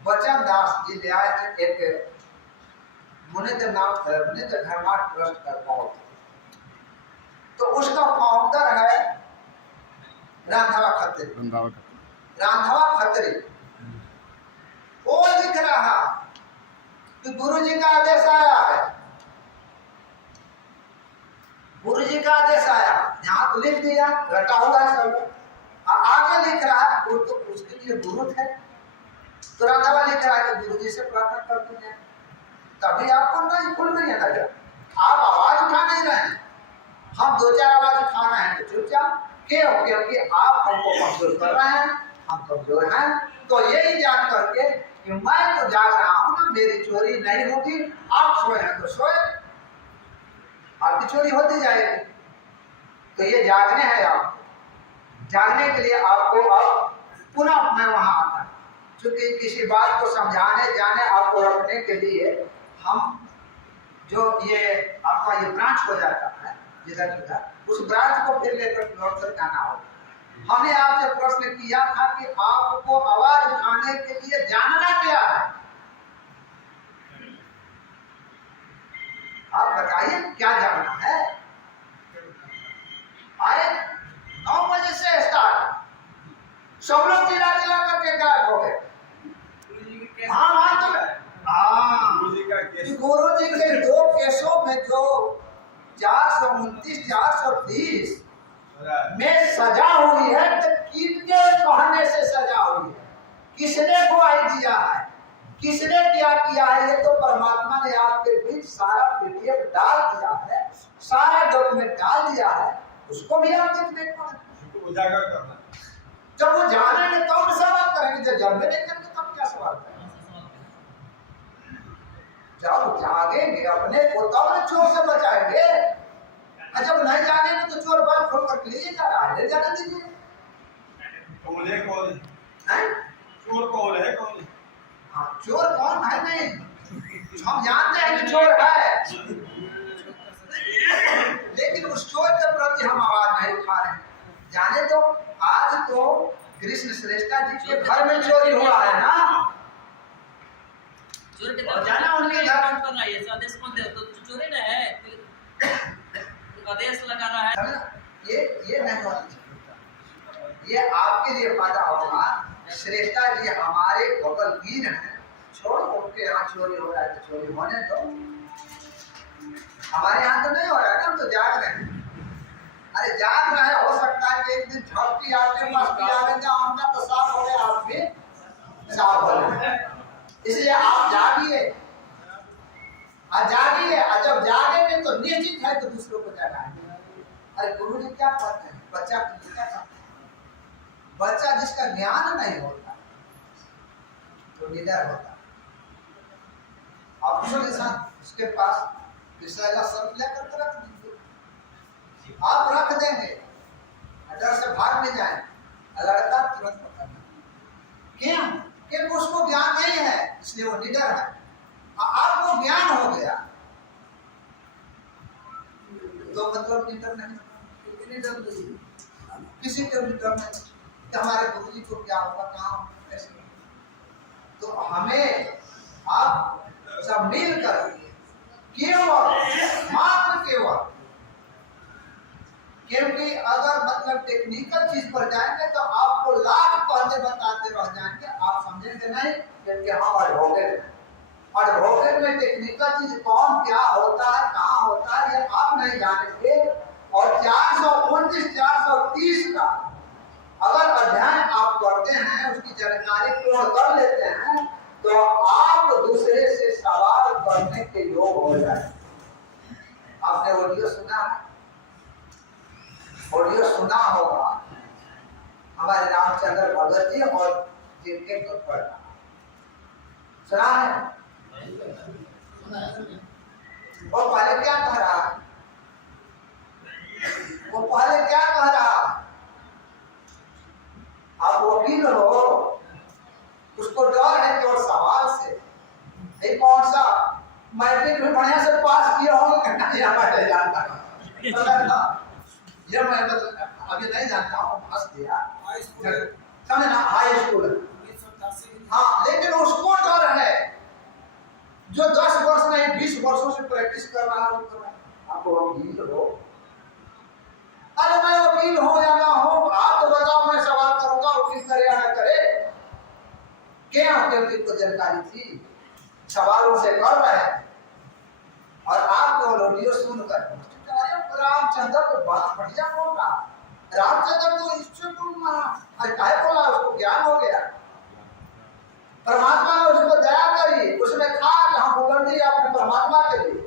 वचन दास जी ले आए थे एक मुनिंद्र धर्मा ट्रस्ट का बहुत, तो उसका फाउंडर है रांधवा खत्री। वो लिख रहा कि गुरु जी का आदेश आया है, गुरु जी का आदेश आया, यहाँ तो लिख दिया, रटा हुआ है सब। आगे लिख रहा है वो तो उसके लिए गुरु थे, तो रांधवा लिख रहा है कि गुरु जी से प्रार्थना करते हैं। तभी आपको नहीं खुल नहीं है नजर, आप आवाज उठा नहीं रहे हैं। हम दो चार आवाज उठा रहे हैं तो चुपचाप क्यों? क्योंकि आप हमको कमजोर कर रहे हैं, हम कमजोर हैं। तो यही जान करके कि मैं तो जाग रहा हूं ना, मेरी चोरी नहीं होगी। आप सोए हैं तो सोए, आपकी चोरी होती जाएगी। तो ये जागने हैं आप, जागने के लिए आपको अब पुनः मैं वहां आता, क्योंकि किसी बात को समझाने जाने आपको रखने के लिए हम जो ये आपका ये ब्रांच हो जाता है जिधर जिधर, उस ब्रांच को फिर लेकर लौट कर जाना होगा। हमने आपसे प्रश्न किया था कि आपको आवाज उठाने के लिए जानना क्या है? आप बताइए क्या जानना है? आए 9 बजे से स्टार्ट, सब लोग चिल्ला चिल्ला करके गायब हो गए। गुरु जी के 2 केसों में जो 429 430 में सजा हुई है, तो किसके कहने से सजा हुई है? किसने गुआही दिया है? किसने क्या किया है? ये तो परमात्मा ने आपके बीच सारा पीडीएफ डाल दिया है, सारा डॉक्यूमेंट डाल दिया है। उसको भी आप देखने को उजागर करना। जब वो जानेंगे तब तो सवाल करेंगे, जब जानने नहीं करेंगे तब क्या सवाल करेंगे? जब जागेंगे अपने को तब तो चोर से बचाएंगे। जब नहीं जानेंगे तो चोर बल खोल कर लिए जा रहा है, ले जाने दीजिए। कौन है? कौन है चोर? कौन है? कौन? हाँ, चोर कौन है? नहीं, हम जानते हैं कि चोर है, लेकिन उस चोर के प्रति हम आवाज नहीं उठा रहे। जाने तो आज तो कृष्ण श्रेष्ठा जी के घर में चोरी हुआ है ना, चोर के और जाना उनके घर कर रहा है, आदेश कौन दे? तो चोरी ना है, आदेश लगा रहा है। ये नहीं होना चाहिए। ये आपके लिए फायदा होगा। श्रेष्ठा जी हमारे बगल वीर हैं, छोड़ उनके यहाँ चोरी हो रहा है तो चोरी होने दो। हमारे यहाँ तो नहीं हो रहा है ना, हम तो जाग रहे हैं। अरे जाग रहे हो सकता है कि एक दिन झपकी आके मस्ती आ गई, हमका तो साफ हो गया, आप भी साफ हो गए। इसलिए आप जागिए। तो निश्चित है तो दूसरों को जगाएंगे। अरे गुरु जी क्या कहते हैं, बच्चा क्या कहते हैं? बच्चा जिसका ज्ञान नहीं होता तो निडर होता। आप उसके पास विषैला सब लेकर के रख दीजिए, आप रख देंगे, डर से भाग नहीं जाए, लड़का तुरंत पकड़ना। क्यों? क्योंकि उसको ज्ञान नहीं है, इसलिए वो निडर है। आपको ज्ञान हो गया तो मतलब निडर नहीं, किसी को निडर नहीं कि हमारे गुरु जी को क्या होगा, कहाँ कैसे। तो हमें आप सब मिलकर केवल मात्र केवल, क्योंकि अगर मतलब टेक्निकल चीज पर जाएंगे तो आपको लाख पहले बताते रह जाएंगे, आप समझेंगे नहीं। क्योंकि हम एडवोकेट में टेक्निकल चीज कौन क्या होता है, कहाँ होता है, ये आप नहीं जानेंगे। और 429 430 का अगर अध्ययन आप करते हैं, उसकी जानकारी पूर्ण कर लेते हैं, तो आप दूसरे से सवाल करने के योग हो जाए। आपने ऑडियो सुना है, ऑडियो सुना होगा हमारे रामचंद्र भगत जी और जिनके पर सुना है। वो पहले क्या कह रहा है, वो पहले क्या कह रहा, आप वकील हो, उसको डर है केवल सवाल से। ये कौन सा मैट्रिक में बढ़िया से पास किया हो नहीं, हमारे जानता ये मैं अभी नहीं जानता हूँ, हंस दिया समझना, हाई स्कूल। हाँ, लेकिन उसको डर है जो 10 वर्ष नहीं 20 वर्षों से प्रैक्टिस कर रहा है। आप वकील हो, अरे मैं वकील हो या ना हो, आप तो बताओ, मैं सवाल करूंगा, वकील करे या ना करे। क्या क्योंकि को जानकारी थी, सवाल उनसे कर रहे हैं और आप केवल ऑडियो सुनकर रामचंद्र को बड़ा बढ़िया बोल रहा, रामचंद्र तो ईश्वर गुरु महाराज, अरे काहे बोला, उसको ज्ञान हो गया, परमात्मा ने उसको दया करी, उसने कहा कि हम बुलंदी अपने परमात्मा के लिए।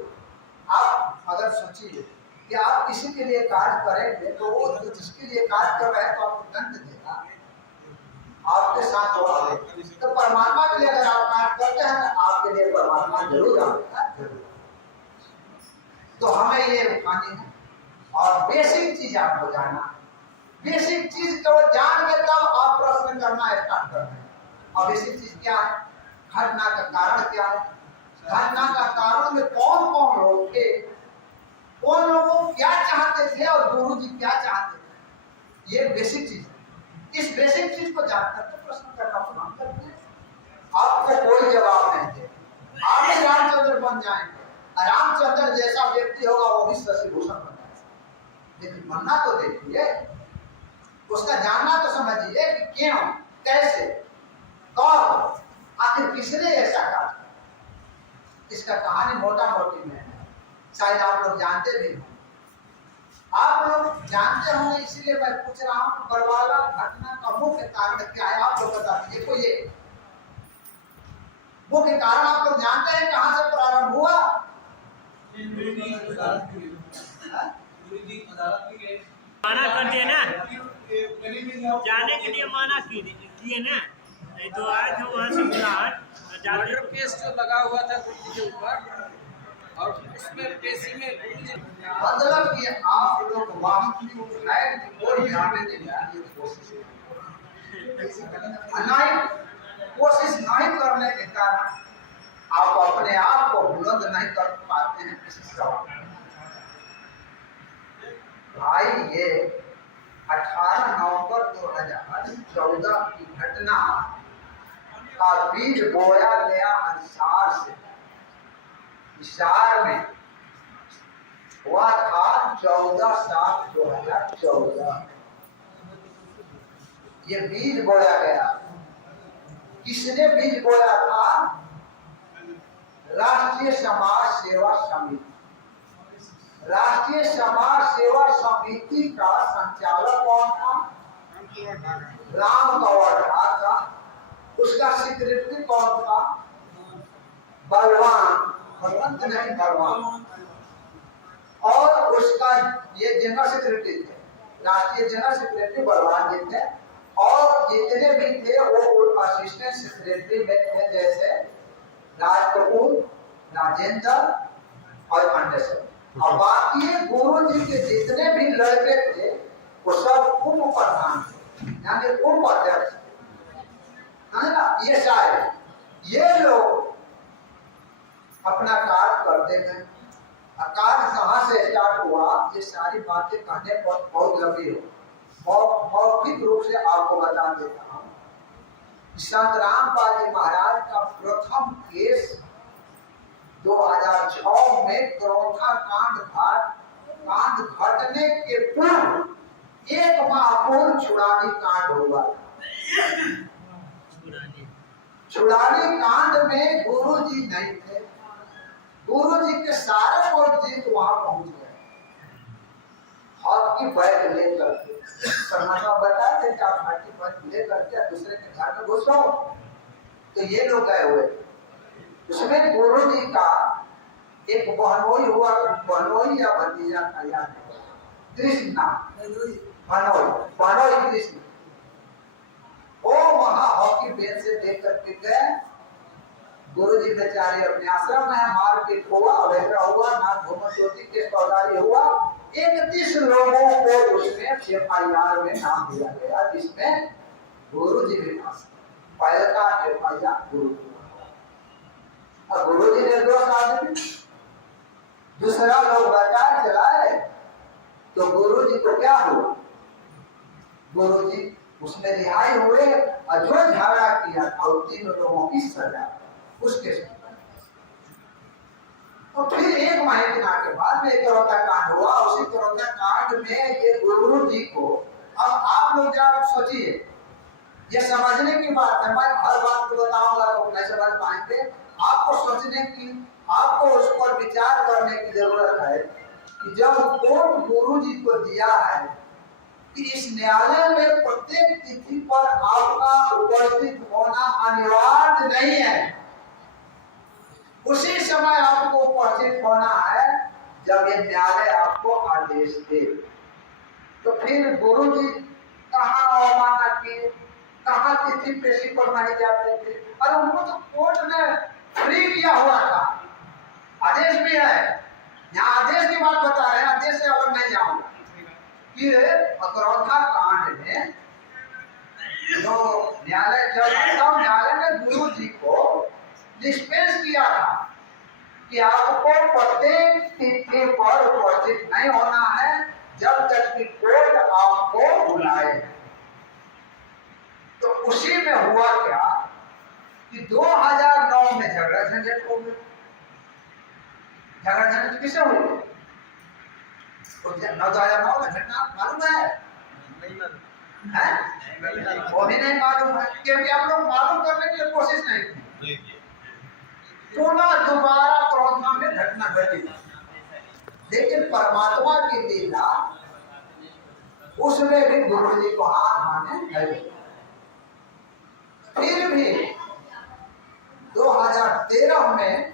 आप अगर सोचिए कि आप किसी के लिए कार्य करेंगे तो वो जिसके लिए कार्य कर रहे हैं तो आपको दंड देगा, आपके साथ होगा। तो परमात्मा के लिए अगर आप कार्य करते हैं तो आपके लिए परमात्मा जरूर आएगा, जरूर। तो हमें ये उठानी है और बेसिक चीज आपको जानना, बेसिक चीज केवल जान के तब आप प्रश्न करना स्टार्ट करना है। और बेसिक चीज क्या है, घटना का कारण क्या है, घटना का कारण में कौन कौन लोग थे, कौन लोग क्या चाहते थे और गुरु जी क्या चाहते थे, ये बेसिक चीज है। इस बेसिक चीज को जानकर तो प्रश्न करना शुरू करते हैं, आपको कोई जवाब नहीं दे, आप ही रामचंद्र बन जाएंगे। रामचंद्र जैसा व्यक्ति होगा वो भी शशिभूषण बन जाएगा। लेकिन बनना तो देखिए, उसका जानना तो समझिए कि क्यों, कैसे, कौन, आखिर किसने ऐसा कहा। इसका कहानी मोटा मोटी में है, शायद आप लोग जानते भी हो। आप लोग जानते होंगे, इसीलिए मैं पूछ रहा हूँ, बरवाला घटना का मुख्य कारण क्या है, आप लोग बता दीजिए। कोई ये मुख्य कारण आप लोग जानते हैं कहाँ से प्रारंभ हुआ? माना कर दिए ना, जाने के लिए माना किए ना, नहीं तो आज जो वहाँ से मर्डर केस जो लगा हुआ था गुरु जी के ऊपर, और उसमें पेशी में मतलब कि आप लोग कोशिश नहीं करने के कारण आप अपने आप को बुलंद नहीं कर पाते हैं किसी सवाल। भाई ये 18 नवंबर 2014 की घटना का बीज बोया गया हिसार से। हिसार में हुआ था 14/7/2014। ये बीज बोया गया, किसने बीज बोया था? राष्ट्रीय समाज सेवा समिति। राष्ट्रीय समाज सेवा समिति का संचालक कौन था? राम कंवर था। उसका सेक्रेटरी कौन था? बलवान, बलवंत नहीं, बलवान। और उसका ये जनरल सेक्रेटरी थे, राष्ट्रीय जनरल सेक्रेटरी बलवान जी थे, और जितने भी थे वो असिस्टेंट सेक्रेटरी में थे, जैसे राज कपूर, राजेंद्र और अंडरसन। और बाकी गुरु जी के जितने भी लड़के थे वो सब उप प्रधान थे, यानी उप अध्यक्ष, है ना। ये सारे ये लोग अपना कार्य करते गए। कार्य कहाँ से स्टार्ट हुआ, ये सारी बातें कहने पर बहुत लंबी हो, और मौखिक रूप से आपको बता देता हूँ। संत रामपाल जी महाराज का प्रथम केस 2006 में क्रोथा कांड घटने के पूर्व एक माह पूर्व छुड़ानी कांड हुआ। छुड़ानी कांड में गुरु जी नहीं थे, गुरु जी के सारे मौजूद वहां पहुंच गए, हाथ की बैग लेकर के। परमात्मा बताते कि आप हाथ की बैग लेकर के दूसरे के घर में घुसो, तो ये लोग गए हुए। उसमें गुरु जी का एक बहनोई हुआ, बहनोई या भतीजा था, याद कृष्णा, बहनोई कृष्ण, वो वहां हॉकी बेंच से देख करके गए। गुरु जी बेचारे अपने आश्रम में मारपीट हुआ, वैसा हुआ, नाथ घूमन ज्योति के सौदारी हुआ। 31 लोगों को उसमें FIR में नाम दिया गया, जिसमें गुरु जी भी था। पहला FIR गुरु जी, और गुरु जी निर्दोष आदमी, दूसरा लोग बचा चलाए, तो गुरु जी को क्या हुआ, गुरु जी उसमें रिहाई हुए, और जो झगड़ा किया था 3 लोगों की सजा उसके साथ। तो फिर 1 महीने के बाद में करोता कांड हुआ। उसी करोता कांड में ये गुरु जी को, अब आप लोग जब सोचिए, ये समझने की बात है, मैं हर बात को बताऊंगा तो नहीं समझ पाएंगे। आपको सोचने की, आपको उस पर विचार करने की जरूरत है कि जब कोर्ट गुरु जी को दिया है कि इस न्यायालय में प्रत्येक तिथि पर आपका उपस्थित होना अनिवार्य नहीं है, उसी समय आपको उपस्थित होना है जब ये न्यायालय आपको आदेश दे। तो फिर गुरु जी कहाँ अवमानना किए, कहाँ तिथि पेशी पर नहीं जाते थे, और उनको तो कोर्ट ने फ्री किया हुआ था, आदेश भी है। यहाँ आदेश की बात बता रहे हैं, आदेश से अलग नहीं जाऊंगा। कि अकरौथा कांड में जो न्यायालय, जब न्यायालय ने गुरु जी को डिस्पेंस किया था कि आपको प्रत्येक तिथि पर उपस्थित नहीं होना है जब तक कि कोर्ट आपको बुलाए। तो उसी में हुआ क्या कि 2009 में झगड़ा झंझट हो गया। झगड़ा झंझट किसे हुआ? 2009 में घटना मालूम है? वो भी नहीं मालूम है, क्योंकि हम लोग मालूम करने की कोशिश नहीं की। पुनः दोबारा क्रोधा में घटना घटी, लेकिन परमात्मा की लीला, उसमें भी गुरु जी को हाथ माने लगे। फिर भी 2013 में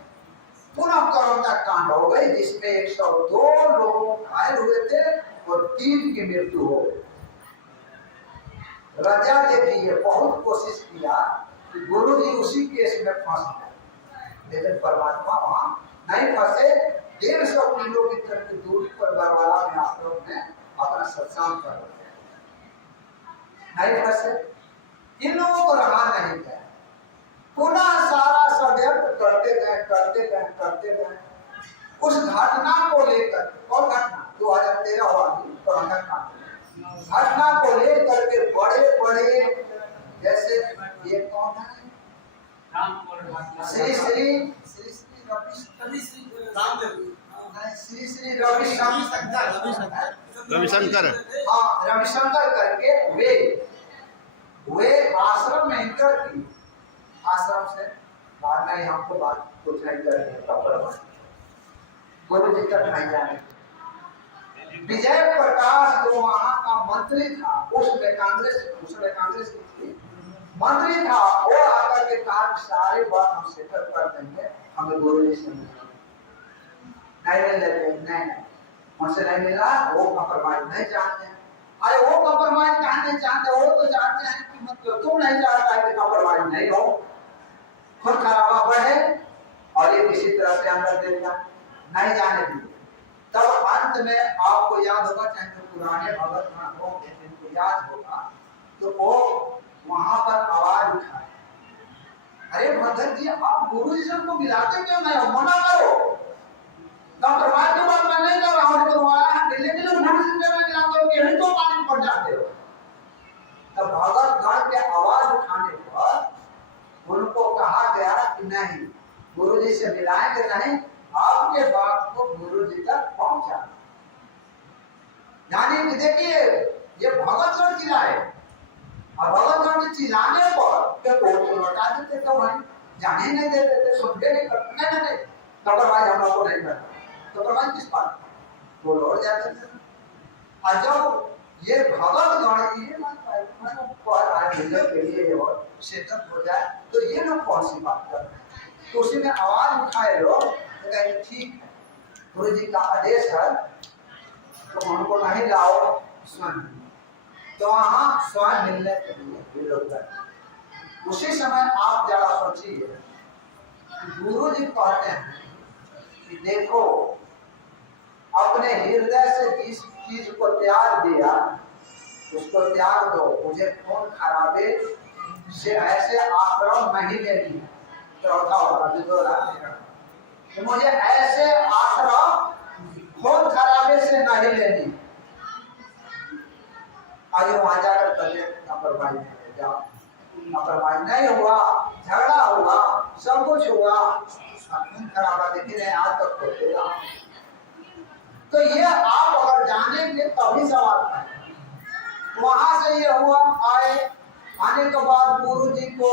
पुनः करोना कांड हो गई, जिसमें 102 लोग घायल हुए थे और 3 की मृत्यु हो गई। रजा देवी ये बहुत कोशिश किया कि गुरु जी उसी केस में फंस गए, लेकिन परमात्मा वहां नहीं फंसे। 150 किलोमीटर की दूरी पर बरवाला में आश्रम में अपना सत्संग कर रहे थे, नहीं फंसे। इन लोगों को रहा नहीं गया, पुनः सारा षड्यंत्र करते गए उस घटना को लेकर। कौन घटना? 2013 वाली कोरोना कांड घटना को लेकर के बड़े जैसे ये कौन है, श्री रविशंकर, हाँ रविशंकर करके वे आश्रम में एंटर की। आश्रम से बाद में हमको बात कुछ नहीं करेंगे, गुरु जी तक नहीं जाने। विजय प्रकाश जो वहां का मंत्री था, उसमें कांग्रेस की थी, मंत्री था, वो आकर के कहा सारे बात हम सेटल कर देंगे, हमें गुरु जी से नहीं। उनसे नहीं मिला, वो कंप्रोमाइज नहीं चाहते हैं। अरे वो कंप्रोमाइज कहाँ नहीं चाहते, वो तो चाहते हैं कि मतलब तुम नहीं चाहता है कि कंप्रोमाइज नहीं हो, खुद खराबा बढ़े और ये किसी तरह से अंदर देगा नहीं जाने दिए। तब अंत में आपको याद होगा, चाहे तो पुराने भगत हो जिनको याद होगा, तो वो वहां पर आवाज उठाए, अरे भगत जी आप गुरु जी को मिलाते क्यों नहीं, मना करो, कंप्रोमाइज की बात मैं नहीं कर रहा हूँ, करवाया दिल्ली के लोग गुरु जी से मैं मिलाता हूँ, यही तो पानी पड़ जाते हो। तब भगत गण के आवाज उठाने पर उनको कहा गया कि नहीं, गुरु जी से मिलाएंगे नहीं, आपके बात को गुरु जी तक पहुंचा। यानी कि देखिए ये भगत गण चिल्लाए, और भगत गण के चिल्लाने पर तो लौटा देते, तो भाई जाने नहीं देते थे, सुनते नहीं करते, नहीं कंप्रोमाइज हम लोग को नहीं करते, कंप्रोमाइज किस बात वो लौट जाते थे। और जब ये भगत गण ये पर आए के लिए और सेटअप हो जाए, तो ये लोग कौन सी बात कर रहे हैं, तो उसी में आवाज उठाए लोग, तो कहे ठीक है गुरु जी का आदेश है, तो उनको नहीं लाओ स्वयं, तो वहां स्वयं मिलने के लिए विरोध कर। उसी समय आप जरा सोचिए, गुरु जी कहते हैं कि देखो अपने हृदय से जिस चीज को त्याग दिया उसको त्याग दो, मुझे खून खराबे से ऐसे आक्रमण नहीं लेनी है, चौथा होगा तो मुझे ऐसे आक्रमण खून खराबे से नहीं लेनी। आगे वहां जाकर कहे कंप्रोमाइज नहीं, जाओ कंप्रोमाइज नहीं हुआ, झगड़ा हुआ, सब कुछ हुआ, खून खराबा देखिए आज तक होतेगा। तो ये आप अगर जानेंगे तभी सवाल है। वहां से ये हुआ, आने के बाद गुरु जी को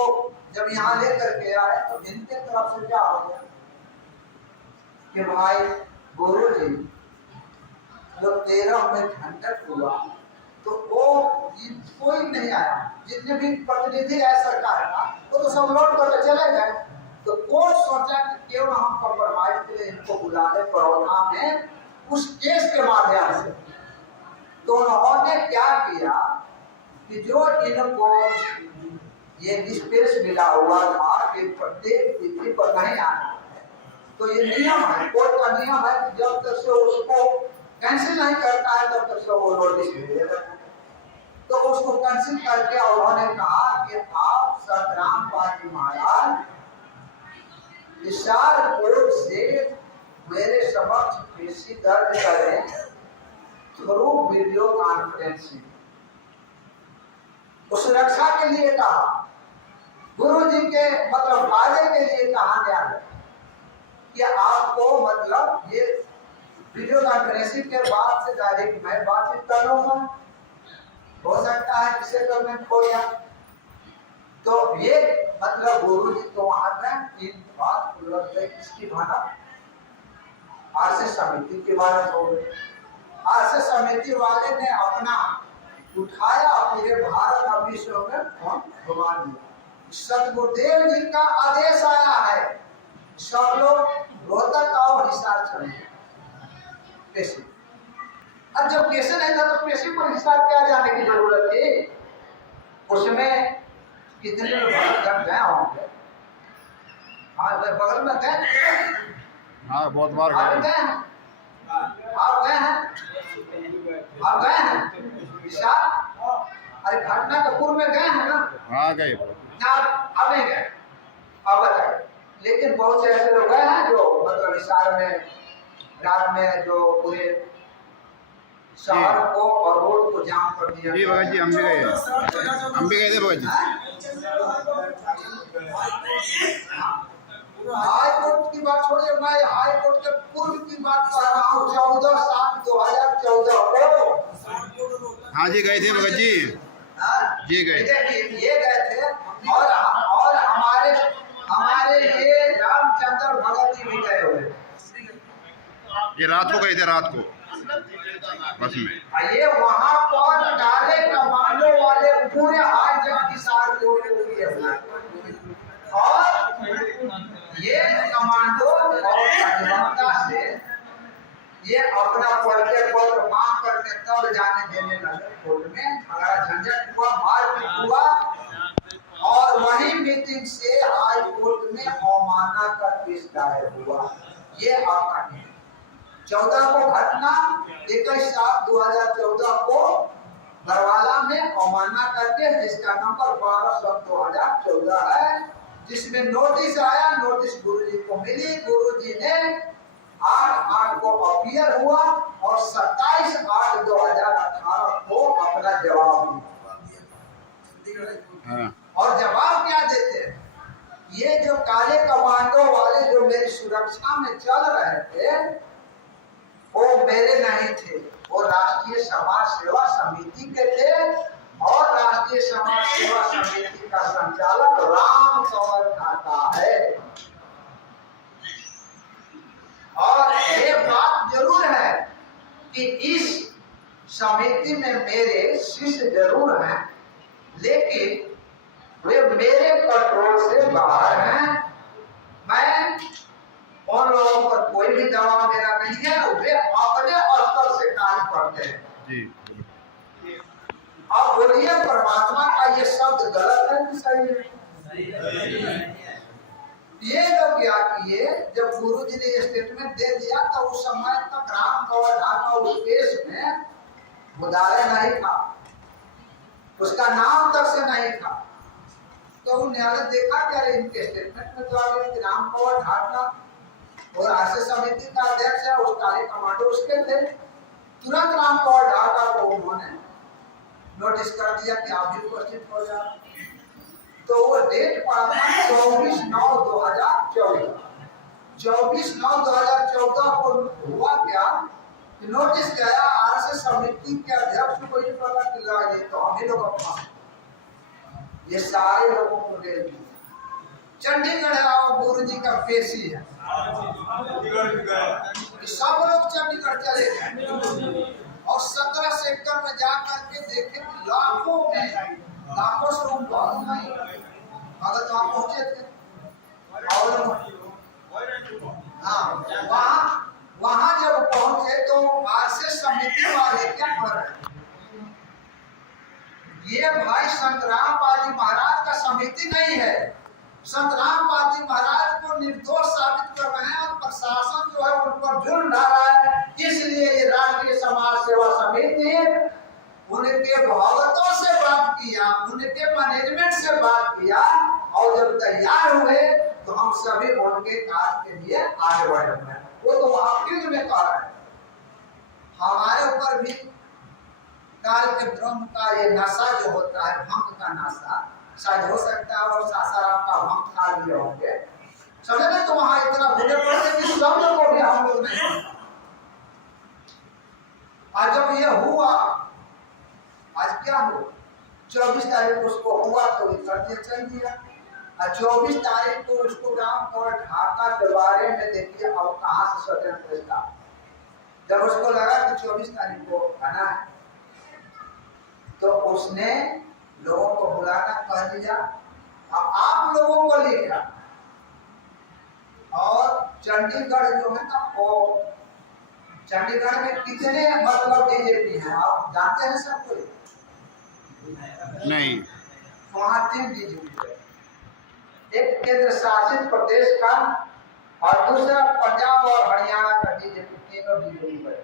जब यहाँ लेकर के आए तो इनके तरफ से क्या हो गया कि भाई गुरु जी जो 13 में झंडक हुआ तो वो कोई नहीं आया, जितने भी प्रतिनिधि है सरकार का वो तो सब लौट करके चले गए। तो कोई सोचा कि क्यों ना हम कंप्रोमाइज के लिए इनको बुला ले बड़ौदा में उस केस के माध्यम से। तो उन्होंने क्या किया कि जो इनको ये निष्पेष मिला हुआ था कि प्रत्येक तिथि पर नहीं आना है, तो ये नियम है, कोर्ट का नियम है कि जब तक से उसको कैंसिल नहीं करता है तब तक से वो नोटिस भेजेगा। तो उसको कैंसिल करके उन्होंने कहा कि आप सतराम पाजी महाराज विशाल कोर्ट से मेरे समक्ष पेशी दर्ज करें थ्रू वीडियो कॉन्फ्रेंसिंग। उस रक्षा के लिए कहा, गुरु जी के मतलब फायदे के लिए कहा गया है कि आपको मतलब ये वीडियो कॉन्फ्रेंसिंग के बाद से डायरेक्ट मैं बातचीत कर लूंगा, हो सकता है कि सेटलमेंट हो गया। तो ये मतलब गुरु जी तो वहां पे इन बात इसकी भाना आरसे समिति के बारे में हो गई। आरसे समिति वाले ने अपना उठाया, पूरे भारत और विश्व में फोन घुमा दिया। सतगुरुदेव जी का आदेश आया है, सब लोग रोहतक और हिसार चले पेशी। अब जब पेशी नहीं था तो पेशी पर हिसार क्या जाने की जरूरत थी, उसमें कितने लोग गए होंगे, हाँ बगल में गए, हाँ बहुत बार गए हैं, आप गए हैं, आप गए हैं विशाल, अरे घटना के पूर्व में गए हैं ना, हाँ गए ना अब नहीं गए, अब बताए। लेकिन बहुत से ऐसे लोग गए हैं जो मतलब विशाल में रात में जो पूरे शहर को और रोड को जाम कर दिया। जी भगत जी हम भी गए थे भगत जी। हाई कोर्ट की बात छोड़िए, मैं हाई कोर्ट के पूर्व की बात कर रहा हूँ, 14/7/2014 को। हाँ जी गए थे भगत जी, जी गए ये गए थे और हमारे ये रामचंद्र भगत जी भी गए हुए, ये रात को गए थे, रात को बस में। ये वहां पर डाले कमांडो वाले पूरे हाथ जग की साथ और ये कमांडो और से ये अपना परिचय पत्र मांग करके तब जाने देने लगे कोर्ट में। झगड़ा झंझट हुआ, मारपीट हुआ और वही मीटिंग से हाई कोर्ट में अवमानना का केस दायर हुआ। ये आपका 14 को घटना 21/7/2014 को बरवाला में अवमानना करके जिसका नंबर 12/7/2014 है, जिसमें नोटिस आया। नोटिस गुरुजी को मिली, गुरुजी ने 8/8 को अपीयर हुआ और 27/8/2018 को अपना जवाब दिया। और जवाब क्या देते हैं? ये जो काले कमांडो वाले जो मेरी सुरक्षा में चल रहे थे वो मेरे नहीं थे, वो राष्ट्रीय समाज सेवा समिति के थे और राष्ट्रीय समाज सेवा समिति का संचालक राम कंवर खाता है। और ये बात जरूर है कि इस समिति में मेरे शिष्य जरूर हैं, लेकिन वे मेरे कंट्रोल से बाहर हैं। मैं उन लोगों पर कोई भी दबाव मेरा नहीं है, वे अपने स्तर से कार्य करते हैं। अब बोलिए परमात्मा का ये शब्द गलत है कि सही है? ये लोग क्या किए, जब गुरुजी ने स्टेटमेंट दे दिया तो उस समय तक राम कंवर ढाका उस केस में मुदारे नहीं था, उसका नाम तक से नहीं था। तो न्यायालय देखा क्या इनके स्टेटमेंट में तो आगे राम कंवर ढाका और राष्ट्रीय समिति का अध्यक्ष है, उस काले कमांडो उसके थे। तुरंत राम कंवर ढाका को उन्होंने नोटिस कर दिया कि आप भी उपस्थित हो जाए। तो वो डेट पड़ा था 24/9/2014। 24/9/2014 को हुआ क्या कि नोटिस गया आरएसएस समिति के अध्यक्ष को ये पता चला, ये तो हम ही लोग अपना ये सारे लोगों को ले दिया। चंडीगढ़ आओ, गुरुजी का पेशी है, सब लोग चंडीगढ़ चले गए और 17 सेक्टर में जाकर के देखे लाखों से ऊपर नहीं, अगर तो आप पहुंचे थे और हाँ वहां जब पहुंचे तो आरएसएस समिति वाले क्या कर रहे हैं, ये भाई संत रामपाल जी महाराज का समिति नहीं है। संत रामपाल जी महाराज को निर्दोष साबित कर रहे हैं और प्रशासन जो है उन पर जुर्म ढा रहा है। इसलिए ये राष्ट्रीय समाज सेवा समिति उनके भगतों से बात किया, उनके मैनेजमेंट से बात किया और जब तैयार हुए तो हम सभी उनके काम के लिए आगे बढ़ रहे हैं। वो तो वहां फील्ड में कर रहे हैं। हमारे ऊपर भी काल के ब्रह्म का ये नशा जो होता है, भंग का नशा, शायद हो सकता है और सासाराम का भंग खा लिए होंगे, समझे ना? तो वहां इतना भूले पड़ते कि शब्द को भी हम लोग नहीं समझते। आज जब ये हुआ, आज क्या हुआ, 24 तारीख को उसको हुआ तो करते चल दिया और 24 तारीख को उसको राम कंवर ढाका के बारे में देखिए अब कहां से स्वतंत्र था। जब उसको लगा कि 24 तारीख को आना है तो उसने लोगों को बुलाना कह दिया, अब आप लोगों को लिखा। और चंडीगढ़ जो है ना, वो चंडीगढ़ में कितने मतलब बीजेपी है आप जानते हैं सब कोई? नहीं। वहां 3 बीजेपी है, एक केंद्र शासित प्रदेश का और दूसरा पंजाब और हरियाणा का बीजेपी, तीनों बीजेपी है।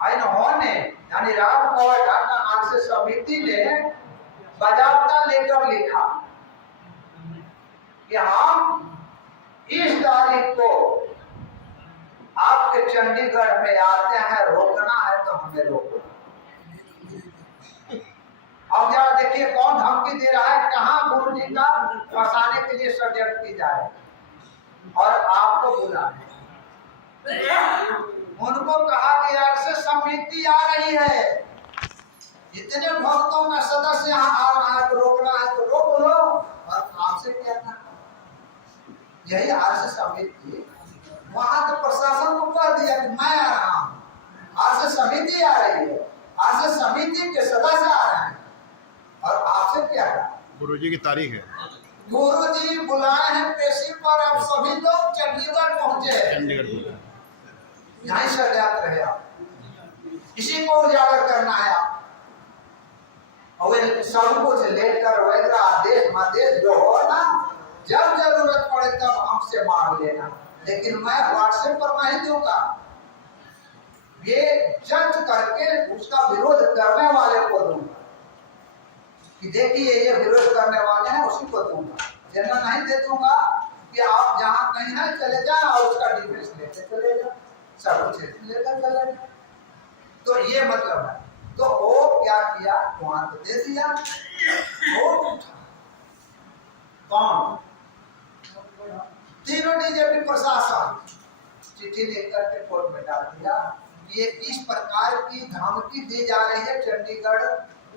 इन्होंने यानी राम कंवर ढाका आरएसएस समिति ने बजावता लेकर लिखा कि हम इस तारीख को आपके चंडीगढ़ में आते हैं, रोकना है तो हमें रोको। अब जरा देखिए कौन धमकी दे रहा है, कहां गुरु जी का फंसाने के लिए षड्यंत्र की जाए और आपको बुला उनको कहा कि आरएसएस समिति आ रही है, इतने भक्तों का सदस्य यहाँ आ रहा है तो रोकना है तो रोक लो। और आपसे क्या था, यही आरएसएस समिति वहां तो प्रशासन को कह दिया कि मैं आ रहा हूँ, आरएसएस समिति आ रही है, आरएसएस समिति के सदस्य आ रहे हैं और आपसे क्या है? गुरुजी की तारीख है, गुरुजी बुलाए हैं पेशी पर, अब सभी लोग चंडीगढ़ पहुंचे हैं। चंडीगढ़ यहीं षड्यंत्र है आप, इसी को उजागर करना है आप। और सब कुछ लेकर वैद्य आदेश मदेश जो हो ना, जब जरूरत पड़े तब हमसे मांग लेना, लेकिन मैं व्हाट्सएप पर नहीं दूंगा। ये जज करके उसका विरोध करने वाले को दूंगा कि देखिए ये विरोध करने वाले हैं, उसी को दूंगा। जना नहीं दे दूंगा कि आप जहां कहीं है चले जाए और उसका डिफेंस लेते चले जाए, सब कुछ लेकर चले जाए। तो ये मतलब है। तो वो क्या किया, वहां तो दे दिया, वो उठा कौन, तीनों डीजीपी प्रशासन चिट्ठी लेकर के कोर्ट में डाल दिया। ये इस प्रकार की धमकी दी जा रही है चंडीगढ़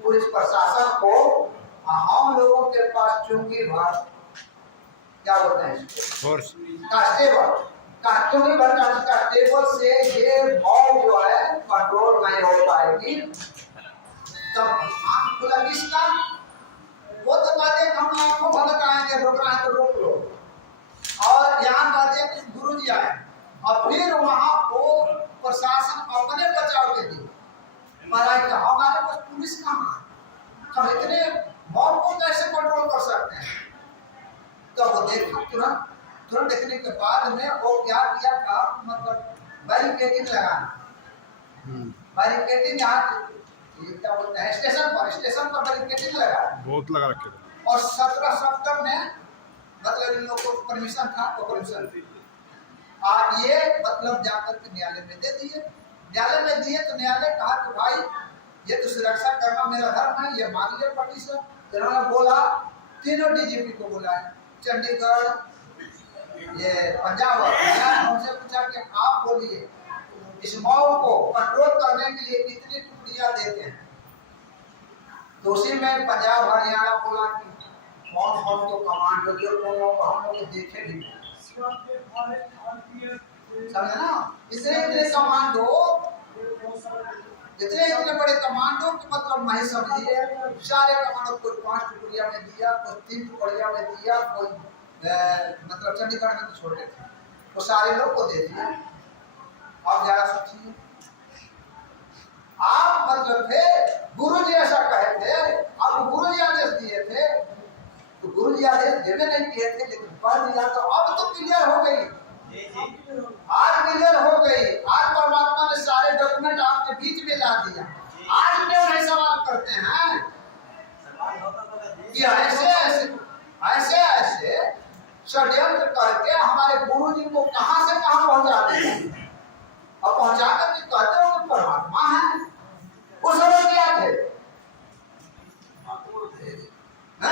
पुलिस प्रशासन को। हम लोगों के पास चूंकि क्या बोलते हैं कांस्टेबल कांस्टेबल से ये मॉब जो है कंट्रोल नहीं हो पाएगी। तब आंख खुला किसका, वो तो कहते हम आपको भगत आएंगे, रोक रहे हैं तो रोक लो। और यहाँ कहते कि गुरु जी आए, और फिर वहां वो प्रशासन अपने बचाव के लिए हमारे पास पुलिस कहाँ है, हम इतने मॉब को कैसे कंट्रोल कर सकते हैं। तो वो देखा तुरंत देखने के बाद में वो क्या किया था, मतलब बैरिकेडिंग लगाना, बैरिकेडिंग यहाँ क्या बोलते हैं स्टेशन पर बैरिकेडिंग लगा, बहुत लगा रखे। और 1770 में मतलब इन लोगों को परमिशन था, तो परमिशन थी। और ये मतलब जाकर के न्यायालय में दे दिए। न्यायालय में दिए तो न्यायालय कहा कि भाई ये तो सुरक्षा करना मेरा धर्म है, ये मान लिया प्रतिशत। तो उन्होंने बोला, तीनों डीजीपी को बुलाया, चंडीगढ़, ये पंजाब, उनसे पूछा कि आप बोलिए इस मॉब को कंट्रोल करने के लिए कितनी टुकड़ियां देते हैं। तो उसी में पंजाब हरियाणा बोला कि कौन कौन तो कमांडो जो हम लोग देखे भी, समझे ना। इतने कमांडो, इतने बड़े कमांडो के मतलब नहीं समझिए। सारे कमांडो कोई 5 टुकड़िया में दिया, कोई 3 टुकड़िया में दिया, कोई मतलब चंडीगढ़ में तो छोटे थे, वो सारे लोग को दे दिया। आप जरा सोचिए, आप मतलब थे गुरु जी ऐसा कहे थे, आप गुरु जी आदेश दिए थे, तो गुरु जी आदेश देने नहीं किए थे, लेकिन पढ़ दिया तो अब तो क्लियर हो गई, आज क्लियर हो गई। आज परमात्मा ने सारे डॉक्यूमेंट आपके बीच में ला दिया। आज क्यों नहीं सवाल करते हैं कि ऐसे ऐसे षड्यंत्र करके हमारे गुरु जी को कहां से कहां पहुंचाते हैं, और पहुंचाकर के कहते हो कि परमात्मा है। उस समय क्या थे ना?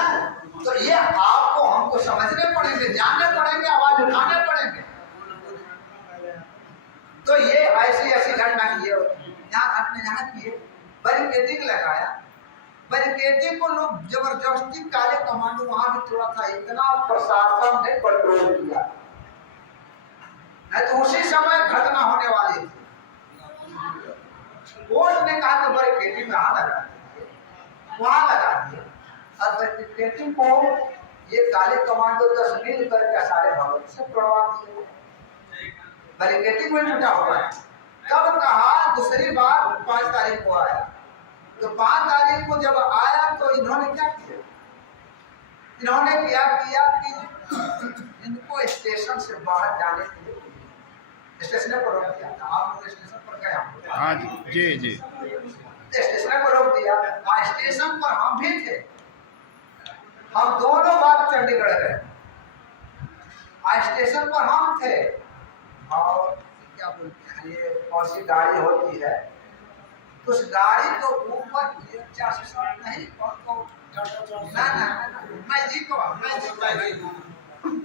तो ये आपको हमको समझने पड़ेंगे, जानने पड़ेंगे, आवाज उठाने पड़ेंगे। तो ये ऐसी घटना की है, यहाँ की है, बैरिकेडिंग लगाया। बैरिकेडिंग को लोग जबरदस्ती काले कमांडो वहां भी थोड़ा था, इतना प्रशासन ने कंट्रोल किया, नहीं तो उसी समय घटना होने वाली थी। कोर्ट ने कहा कि बैरिकेडिंग वहां लगा दिए, वहां लगा दिए। और बैरिकेडिंग को ये काले कमांडो 10 मिल करके सारे भवन से तोड़वा दिए। बैरिकेडिंग में जुटा हुआ है। तब कहा दूसरी बार 5 तारीख को आया, तो 5 तारीख को जब आया तो इन्होंने क्या किया, इन्होंने क्या किया कि इनको स्टेशन से बाहर जाने के लिए स्टेशन पर रोक दिया था। आप लोग स्टेशन पर गए? हाँ जी जी। स्टेशन पर रोक दिया। स्टेशन पर हम भी थे, हम दोनों बार चंडीगढ़ गए। स्टेशन पर हम थे, और क्या बोलते हैं ये कौन सी गाड़ी होती है, उस गाड़ी को ऊपर नहीं,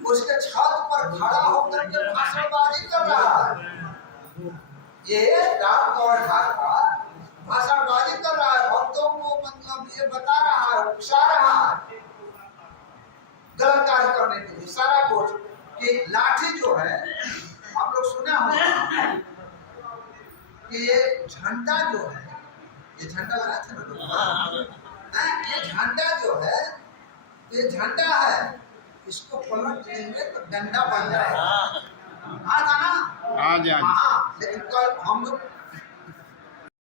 उसके छत पर खड़ा होकर के भाषणबाजी कर रहा है। ये राम गौरधार का भाषणबाजी कर रहा है, भक्तों को मतलब ये बता रहा है, उकसा रहा है गलत कार्य करने के लिए। सारा कुछ कि लाठी जो है, हम लोग सुना होगा कि ये झंडा जो है, ये झंडा लगा था ना, ये झंडा जो है, ये झंडा है, इसको पलट देंगे तो डंडा बन जाएगा। हाँ था ना? हाँ जी। हाँ, लेकिन कल हम लोग